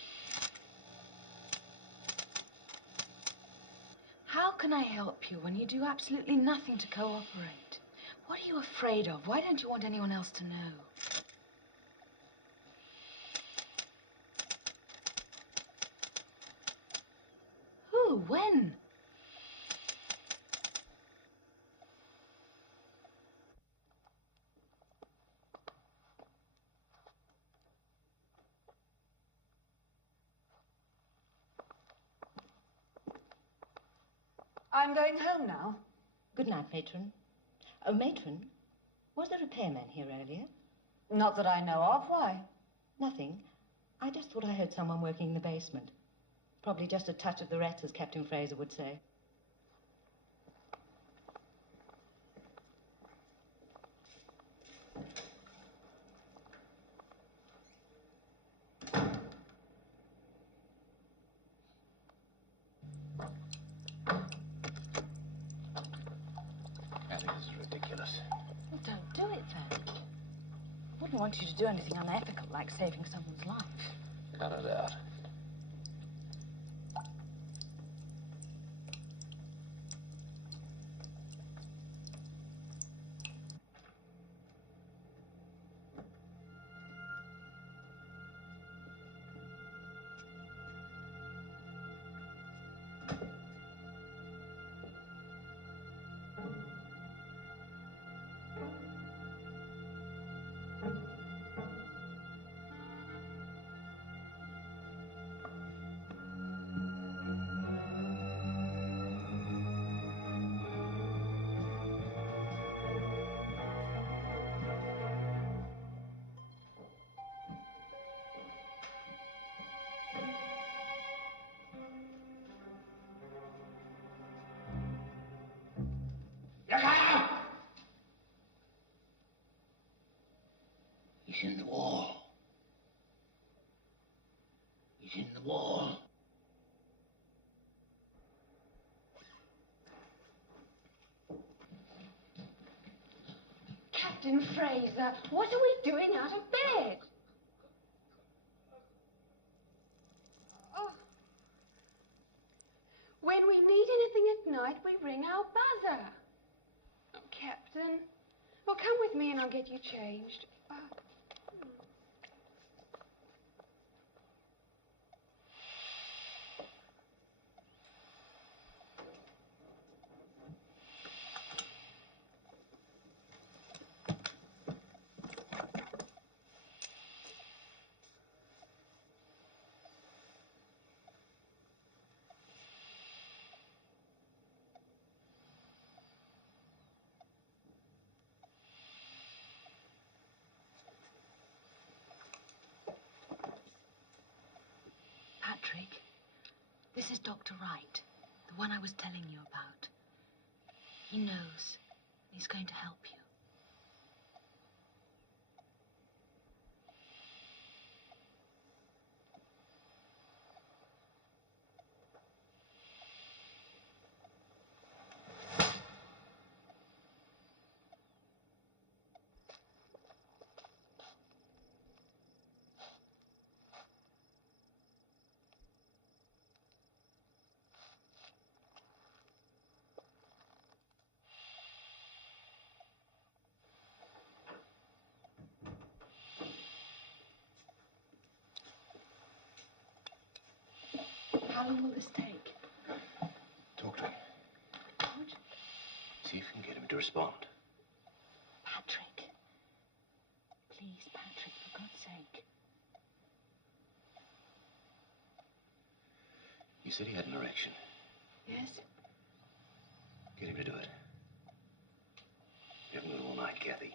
How can I help you when you do absolutely nothing to cooperate? What are you afraid of? Why don't you want anyone else to know? Who? When? I'm going home now. Good night, matron. Oh, matron, was the repairman here earlier? Not that I know of. Why? Nothing. I just thought I heard someone working in the basement. Probably just a touch of the rats, as Captain Fraser would say. This is ridiculous. Well, don't do it, then. Wouldn't want you to do anything unethical, like saving someone's life. Cut it out. He's in the wall. He's in the wall. Captain Fraser, what are we doing out of bed? Oh. When we need anything at night, we ring our buzzer. Oh, Captain. Well, come with me and I'll get you changed. Patrick, this is Dr. Wright, the one I was telling you about. He knows. He's going to help you. How long will this take? Talk to him. What? See if you can get him to respond. Patrick. Please, Patrick, for God's sake. You said he had an erection. Yes? Get him to do it. You haven't got all night, Kathy.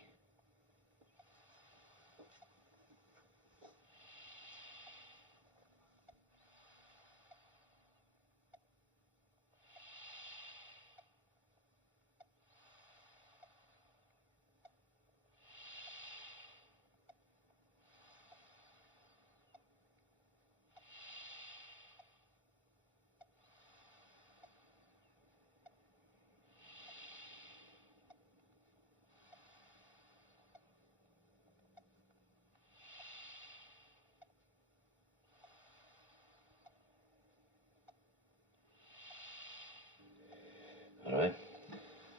All right.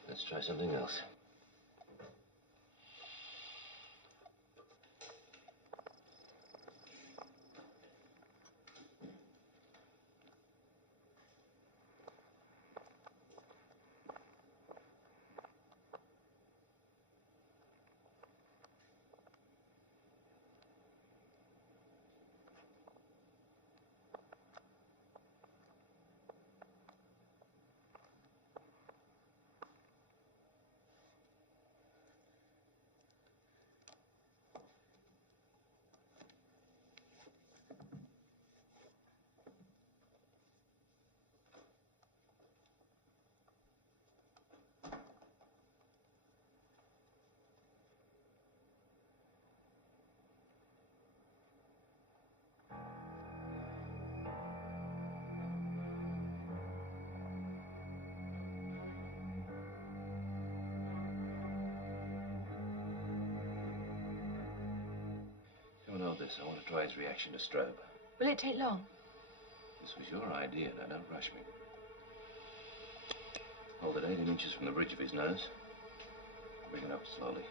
Let's try something else. nervous. I want to try his reaction to strobe. Will it take long? This was your idea. Now, don't rush me. Hold it 18 inches from the bridge of his nose. Bring it up slowly.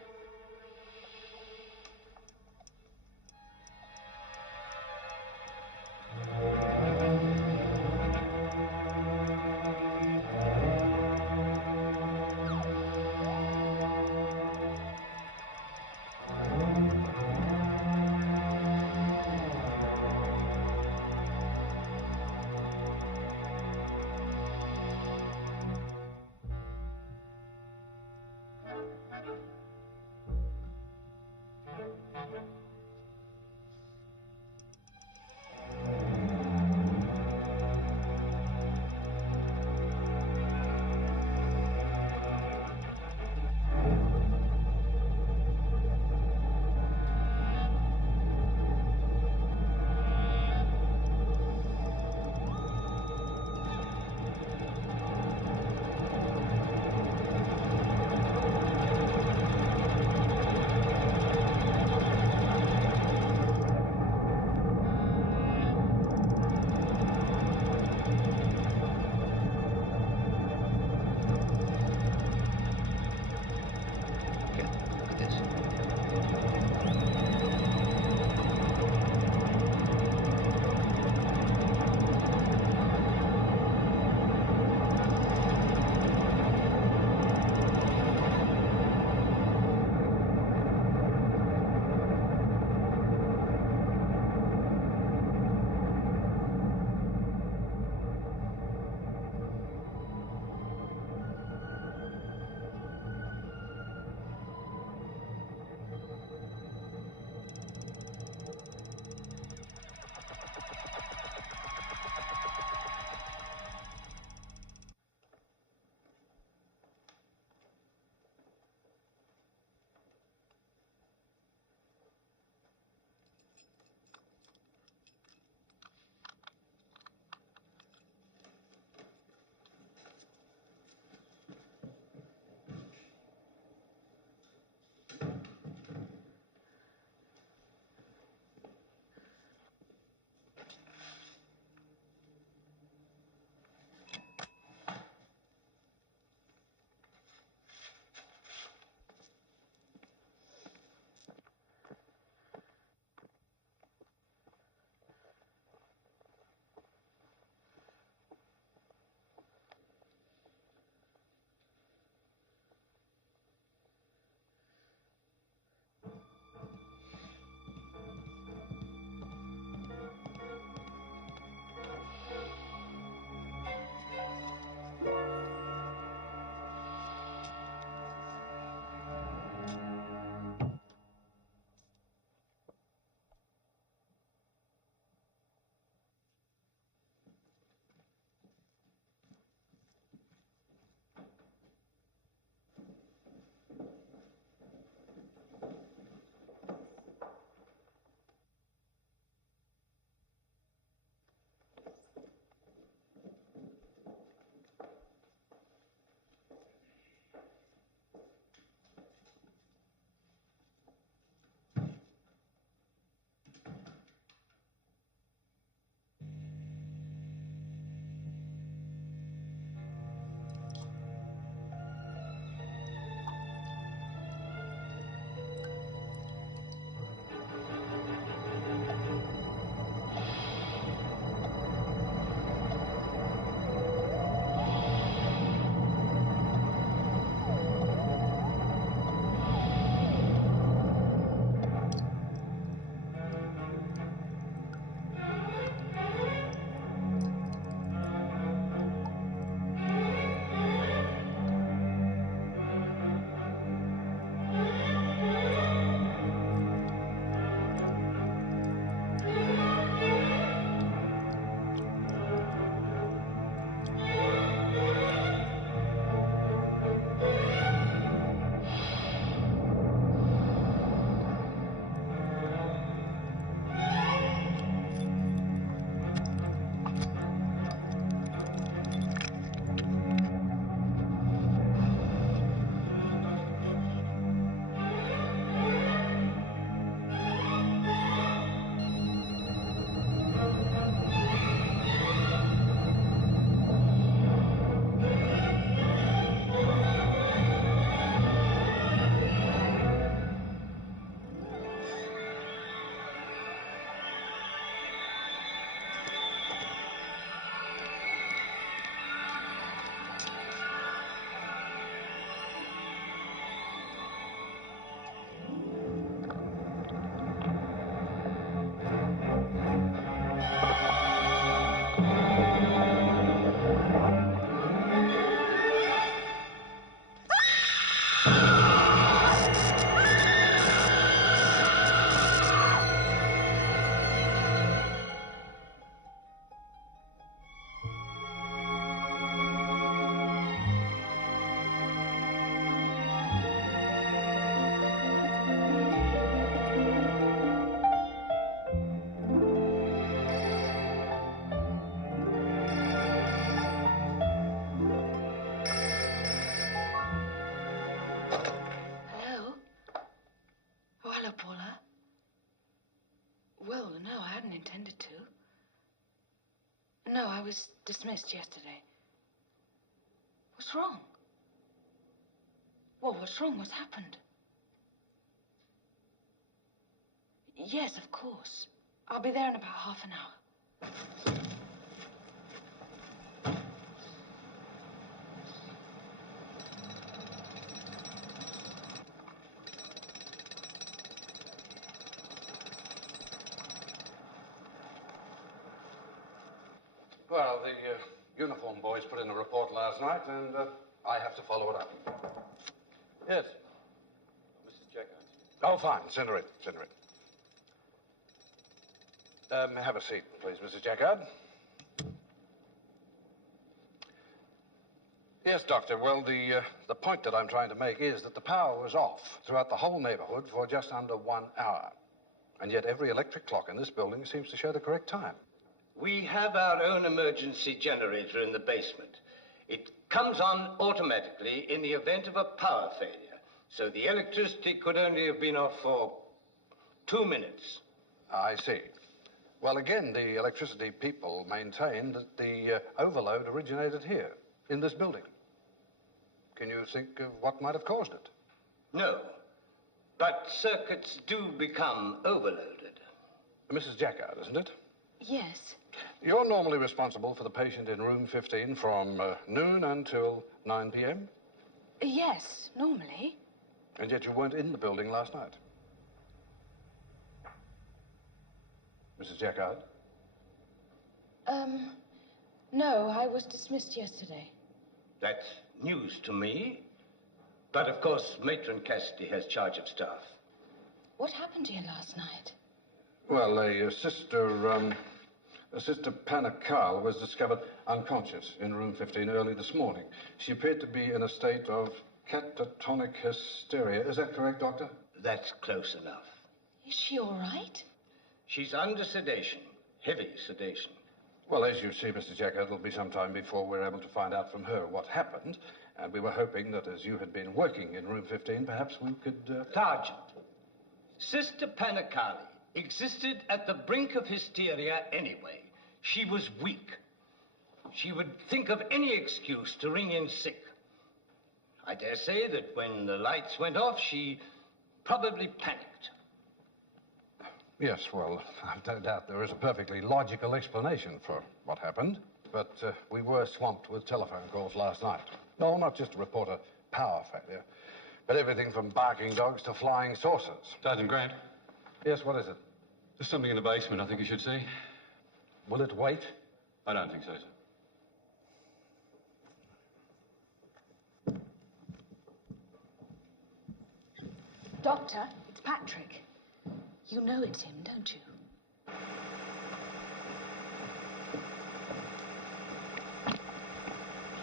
I was dismissed yesterday. What's wrong? Well, what's wrong? What's happened? Yes, of course. I'll be there in about half an hour. Well, the uniform boys put in a report last night, and I have to follow it up. Yes? Mrs. Jackard. Oh, fine. Send her in. Send her in. Have a seat, please, Mrs. Jackard. Yes, Doctor. Well, the point that I'm trying to make is that the power was off throughout the whole neighborhood for just under 1 hour. And yet every electric clock in this building seems to show the correct time. We have our own emergency generator in the basement. It comes on automatically in the event of a power failure. So the electricity could only have been off for 2 minutes. I see. Well, again, the electricity people maintain that the overload originated here, in this building. Can you think of what might have caused it? No, but circuits do become overloaded. Mrs. Jackard, isn't it? Yes. You're normally responsible for the patient in room 15 from noon until 9 p.m.? Yes, normally. And yet you weren't in the building last night. Mrs. Jackard? No, I was dismissed yesterday. That's news to me. But of course, Matron Cassidy has charge of staff. What happened to you last night? Well, Sister Panikal was discovered unconscious in room 15 early this morning. She appeared to be in a state of catatonic hysteria. Is that correct, Doctor? That's close enough. Is she all right? She's under sedation, heavy sedation. Well, as you see, Mr. Jackard, it'll be some time before we're able to find out from her what happened. And we were hoping that as you had been working in room 15, perhaps we could... Sergeant, Sister Panikali existed at the brink of hysteria anyway. She was weak. She would think of any excuse to ring in sick. I dare say that when the lights went off, she probably panicked. Yes, well, I've no doubt there is a perfectly logical explanation for what happened. But we were swamped with telephone calls last night. No, not just to report a power failure, but everything from barking dogs to flying saucers. Sergeant Grant? Yes, what is it? There's something in the basement I think you should see. Will it wait? I don't think so, sir. Doctor, it's Patrick. You know it's him, don't you?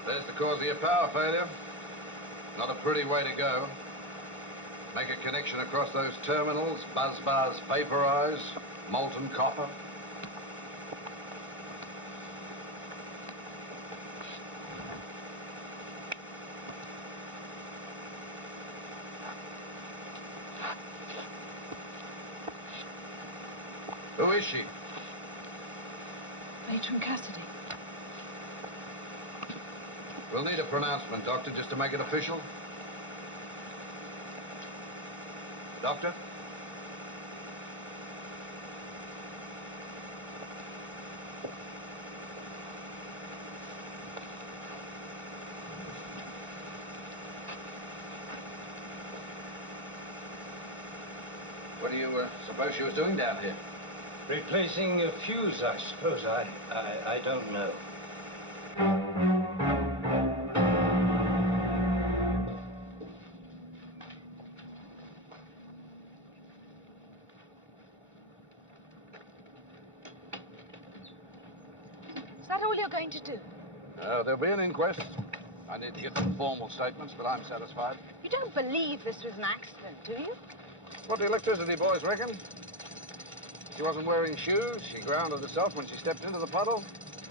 There's the cause of your power failure. Not a pretty way to go. Make a connection across those terminals, buzz bars vaporize, molten copper. Who is she? Matron Cassidy. We'll need a pronouncement, Doctor, just to make it official. Doctor? What do you suppose she was doing down here? Replacing a fuse, I suppose. I don't know. Is that all you're going to do? There'll be an inquest. I need to get some formal statements, but I'm satisfied. You don't believe this was an accident, do you? What the electricity boys reckon? She wasn't wearing shoes. She grounded herself when she stepped into the puddle.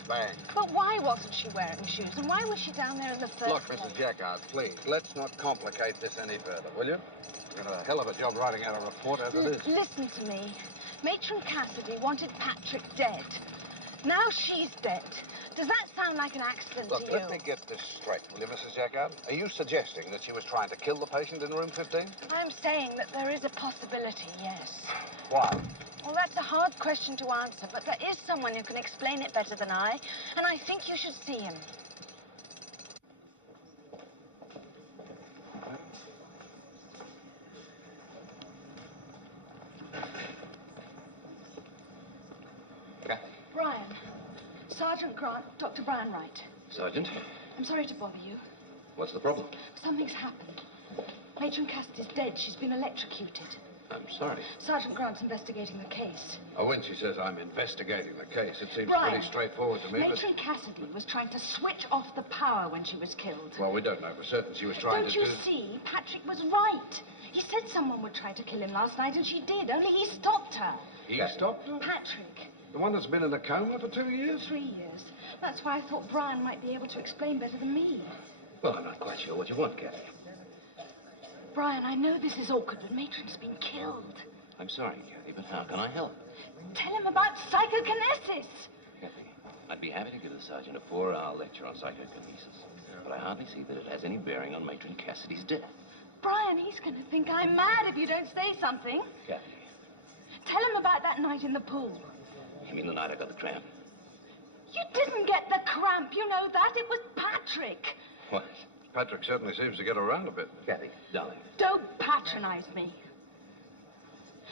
Bang. But why wasn't she wearing shoes? And why was she down there in the first Look, place? Mrs. Jackard, please, let's not complicate this any further, will you? You've got a hell of a job writing out a report as it is. Listen to me. Matron Cassidy wanted Patrick dead. Now she's dead. Does that sound like an accident Look, to you? let me get this straight, will you, Mrs. Jackard? Are you suggesting that she was trying to kill the patient in room 15? I'm saying that there is a possibility, yes. Why? Well, that's a hard question to answer, but there is someone who can explain it better than I, and I think you should see him. Okay. Brian. Sergeant Grant, Dr. Brian Wright. Sergeant, I'm sorry to bother you. what's the problem? Something's happened. Matron Cassidy's dead. She's been electrocuted. I'm sorry. Sergeant Grant's investigating the case. Oh, when she says I'm investigating the case, it seems Brian, pretty straightforward to me. Matron Cassidy was trying to switch off the power when she was killed. Well, we don't know for certain she was trying Don't to you do... see? Patrick was right. He said someone would try to kill him last night, and she did, only he stopped her. He stopped her? Patrick. The one that's been in a coma for 2 years? 3 years. That's why I thought Brian might be able to explain better than me. Well, I'm not quite sure what you want, Kathy. Brian, I know this is awkward, but Matron's been killed. I'm sorry, Kathy, but how can I help? Tell him about psychokinesis. Kathy, I'd be happy to give the sergeant a 4-hour lecture on psychokinesis, but I hardly see that it has any bearing on Matron Cassidy's death. Brian, he's going to think I'm mad if you don't say something. Kathy. Tell him about that night in the pool. You mean the night I got the cramp? You didn't get the cramp, you know that. It was Patrick. What? Patrick certainly seems to get around a bit. Kathy, darling. Don't patronize me.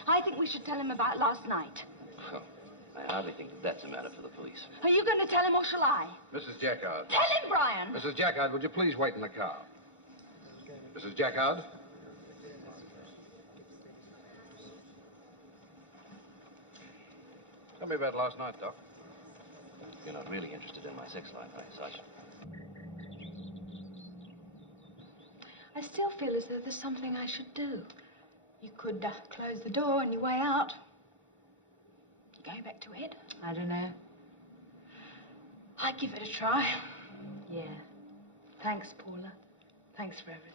I think we should tell him about last night. Oh, I hardly think that's a matter for the police. Are you going to tell him or shall I? Mrs. Jackard. Tell him, Brian. Mrs. Jackard, would you please wait in the car? Mrs. Jackard? Tell me about last night, Doc. You're not really interested in my sex life, are you, Sergeant? I still feel as though there's something I should do. You could close the door on your way out. You going back to it? I don't know. I'd give it a try. Yeah. Thanks, Paula. Thanks for everything.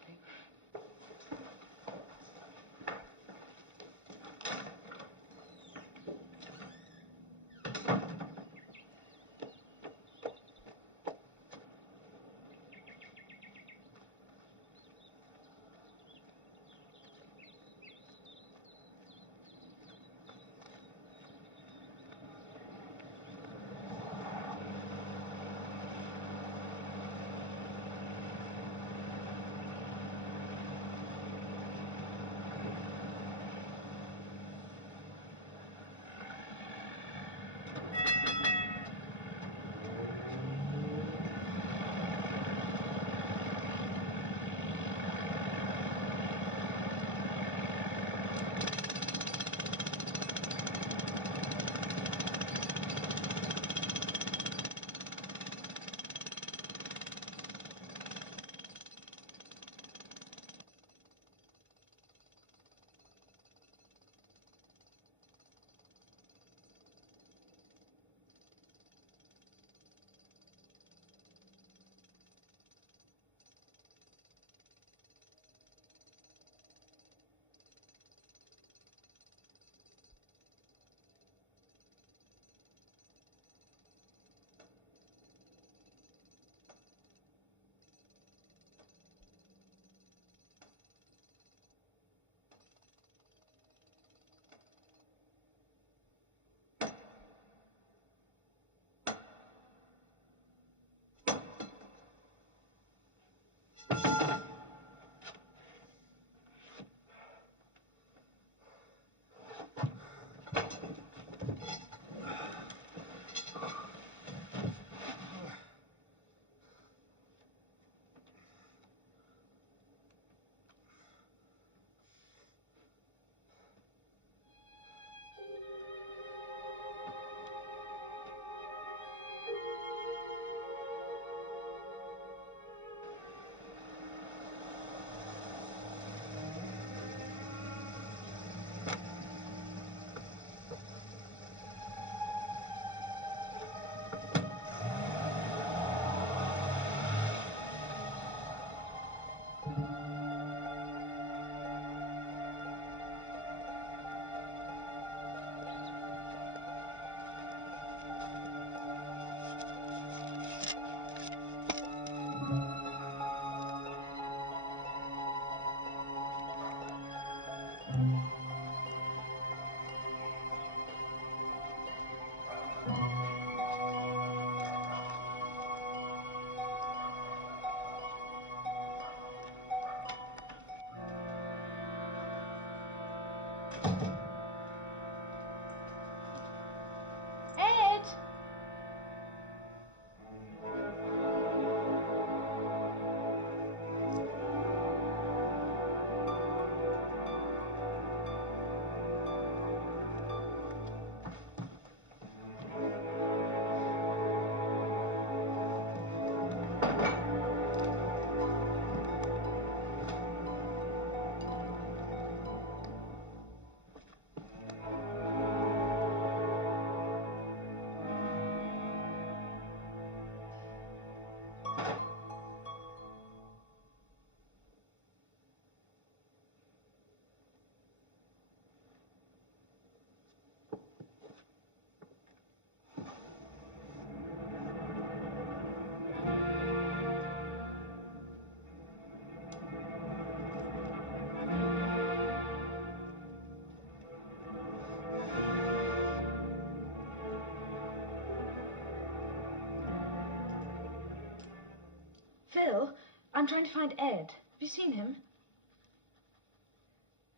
Phil, I'm trying to find Ed. Have you seen him?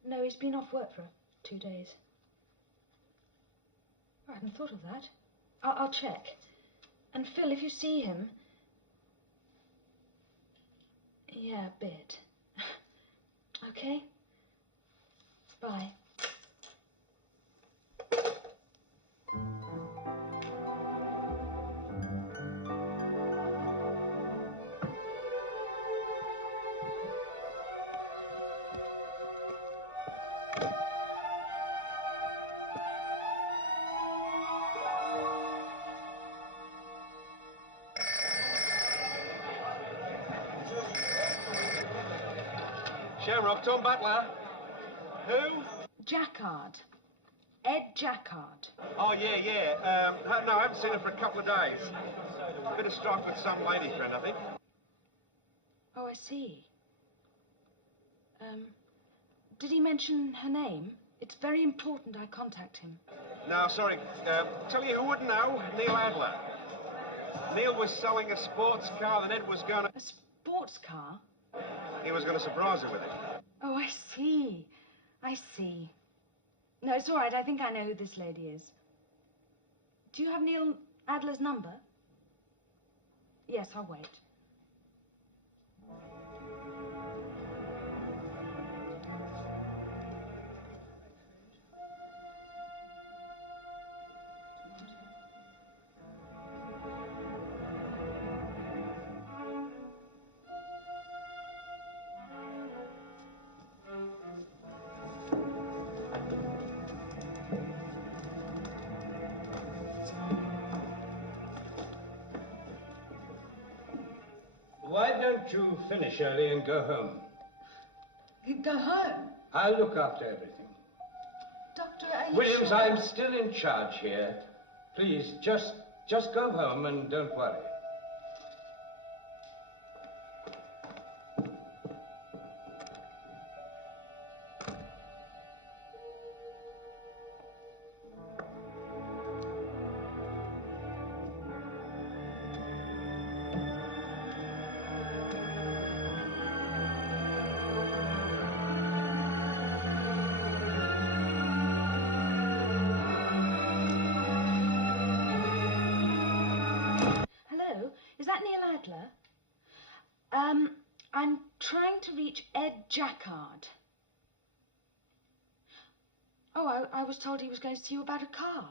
No, he's been off work for 2 days. I hadn't thought of that. I'll check. And Phil, if you see him... Yeah, a bit. Okay? Bye. Shamrock, Tom Butler. Who? Jacquard. Ed Jacquard. Oh, yeah. No, I haven't seen him for a couple of days. Bit of strife with some lady friend, I think. Oh, I see. Did he mention her name? It's very important I contact him. No, sorry. Tell you who wouldn't know? Neil Adler. Neil was selling a sports car, and Ed was going to... A sports car? He was going to surprise her with it. Oh, I see. I see. No, it's all right. I think I know who this lady is. Do you have Neil Adler's number? Yes, I'll wait. Why don't you finish early and go home? Go home? I'll look after everything. Doctor, are you Williams, sure? I'm still in charge here. Please, just go home and don't worry. I'm trying to reach Ed Jacquard. Oh, I was told he was going to see you about a car.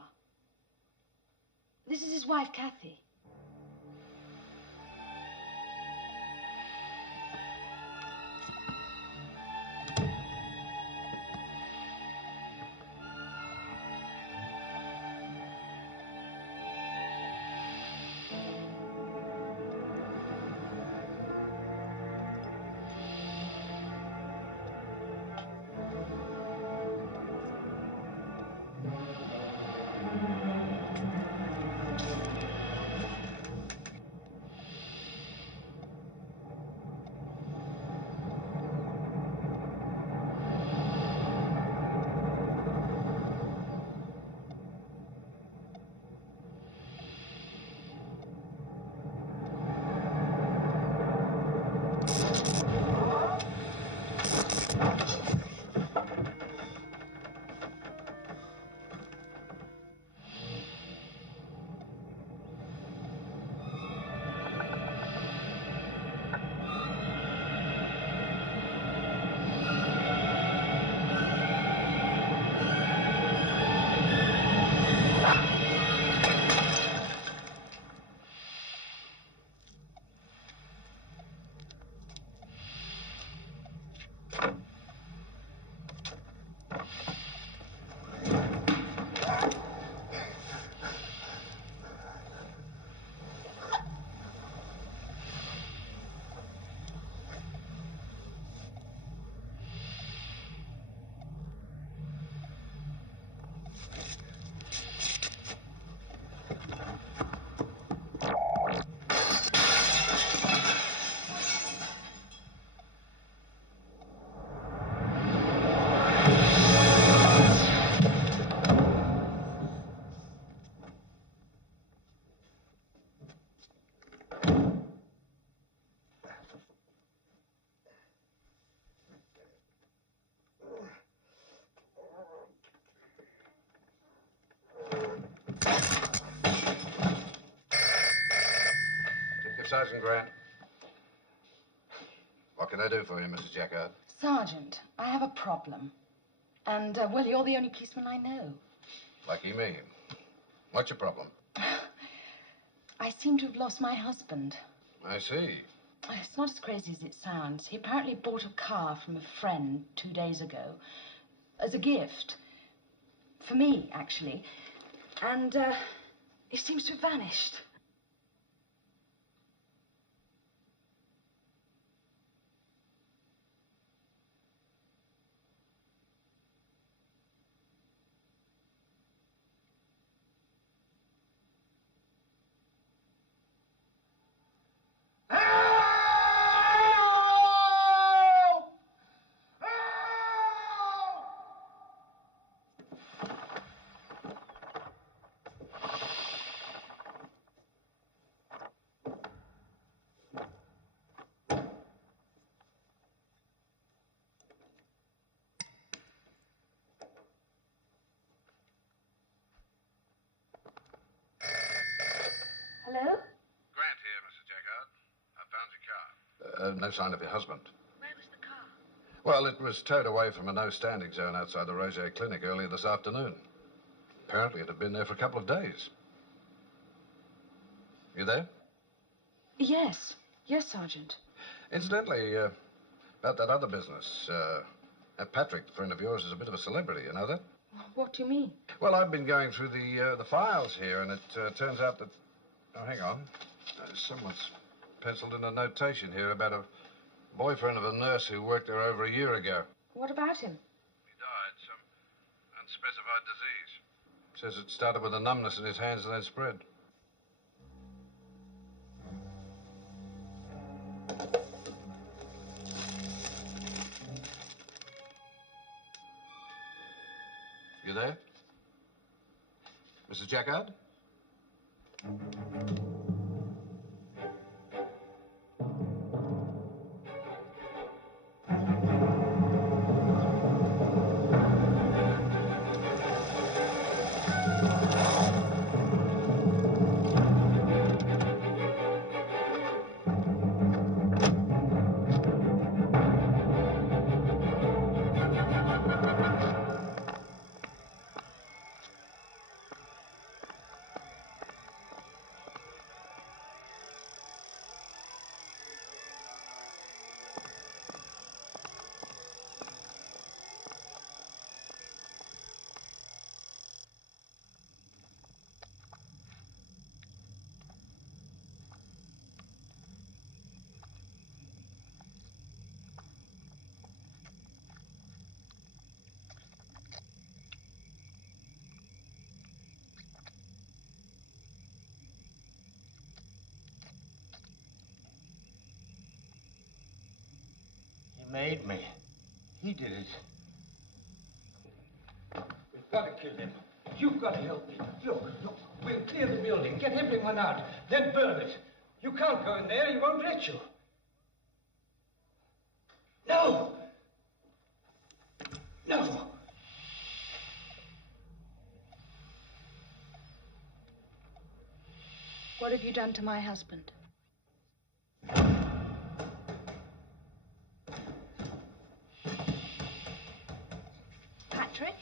This is his wife, Kathy. Sergeant Grant. What can I do for you, Mrs. Jacquard? Sergeant, I have a problem. And, well, you're the only policeman I know. Lucky me. What's your problem? I seem to have lost my husband. I see. It's not as crazy as it sounds. He apparently bought a car from a friend 2 days ago as a gift. For me, actually. And, he seems to have vanished. Hello? Grant here, Mrs. Jacquard. I found your car. No sign of your husband. Where was the car? Well, it was towed away from a no-standing zone outside the Roger Clinic earlier this afternoon. Apparently, it had been there for a couple of days. You there? Yes. Yes, Sergeant. Incidentally, about that other business, Patrick, a friend of yours, is a bit of a celebrity. You know that? What do you mean? Well, I've been going through the files here, and it turns out that... Oh, hang on. Someone's penciled in a notation here about a boyfriend of a nurse who worked there over a year ago. What about him? He died, some unspecified disease. Says it started with a numbness in his hands and then spread. You there? Mrs. Jacquard? Made me. He did it. We've got to kill him. You've got to help me. Look. We'll clear the building, get everyone out, then burn it. You can't go in there. He won't let you. No! No! What have you done to my husband? Patrick?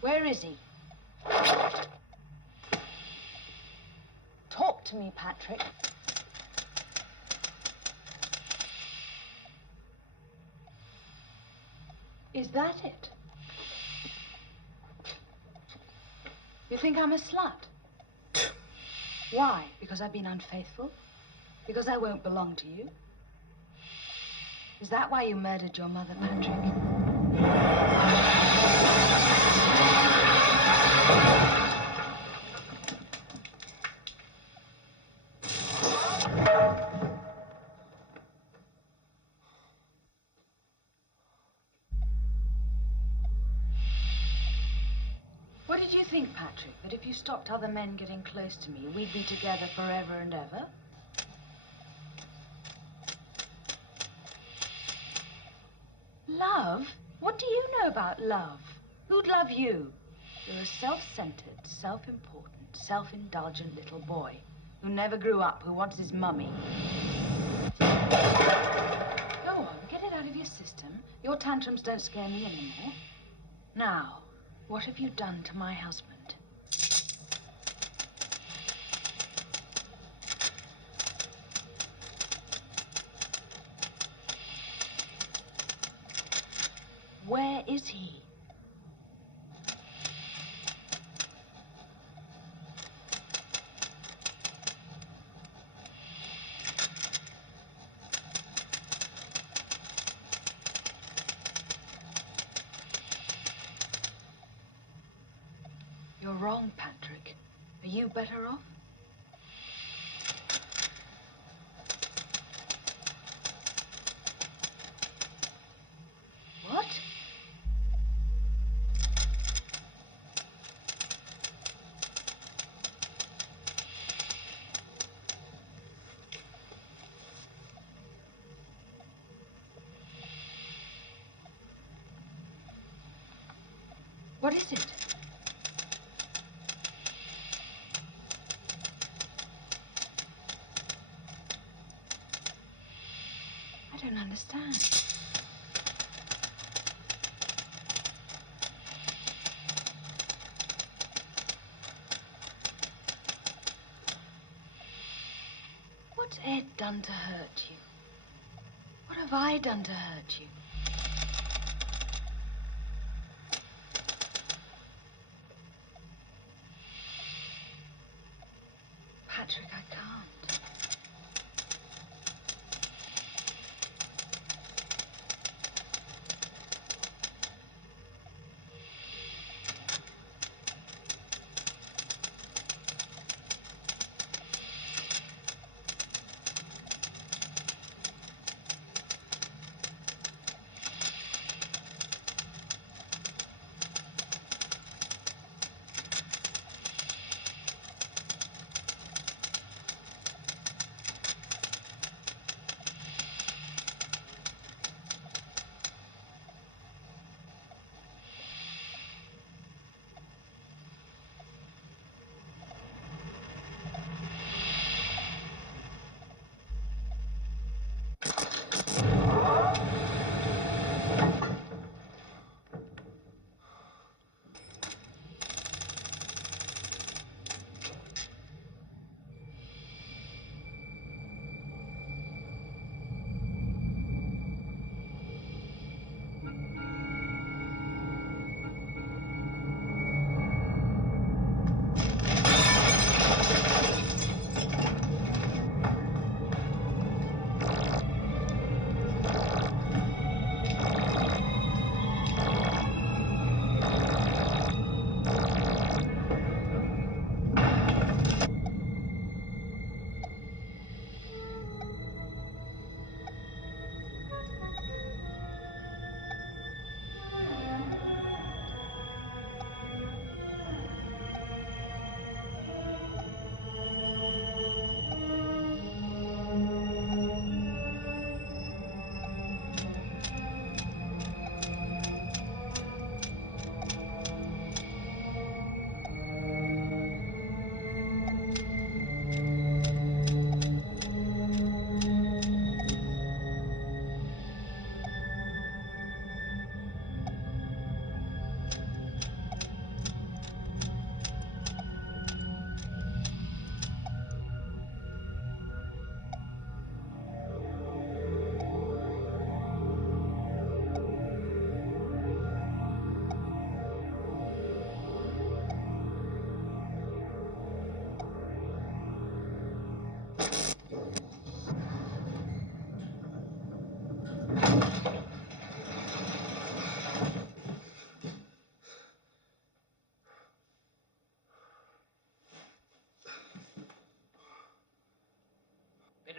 Where is he? Talk to me, Patrick. Is that it? You think I'm a slut? Why? Because I've been unfaithful? Because I won't belong to you? Is that why you murdered your mother, Patrick? What did you think, Patrick? That if you stopped other men getting close to me, we'd be together forever and ever? Love? What do you know about love? Who'd love you? You're a self-centered, self-important, self-indulgent little boy who never grew up, who wants his mummy. Go on, get it out of your system. Your tantrums don't scare me anymore. Now, what have you done to my husband? Where is he? You're wrong, Patrick. Are you better off? What? What is it? I don't understand. What's Ed done to hurt you? What have I done to hurt you? Patrick, I can't.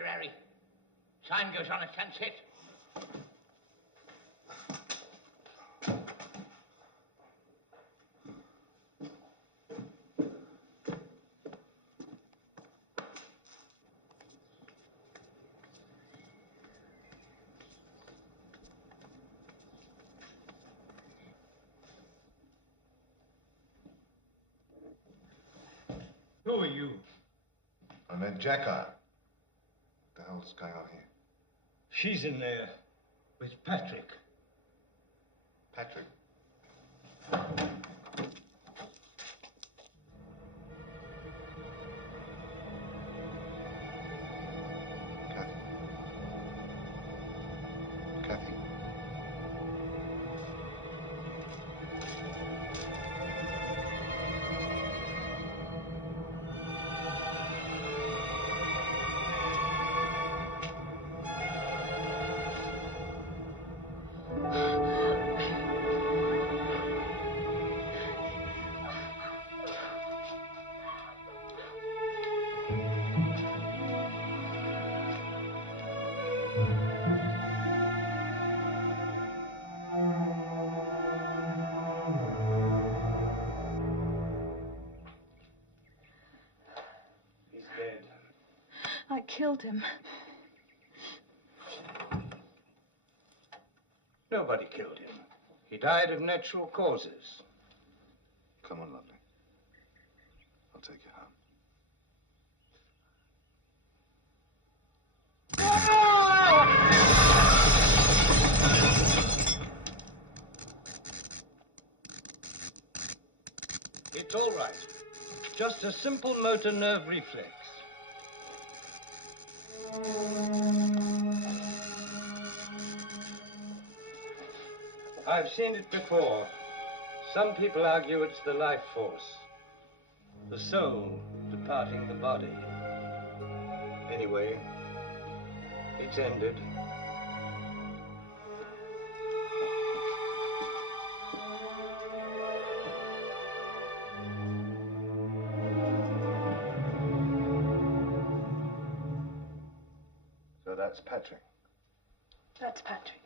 Harry. Time goes on at sunset. Who are you? I met Jacquard. What the hell's going on here? She's in there with Patrick. Patrick. Kathy. I killed him. Nobody killed him. He died of natural causes. Come on, lovely. I'll take you home. It's all right. Just a simple motor nerve reflex. I've seen it before. Some people argue it's the life force, the soul departing the body. Anyway, it's ended. So that's Patrick. That's Patrick.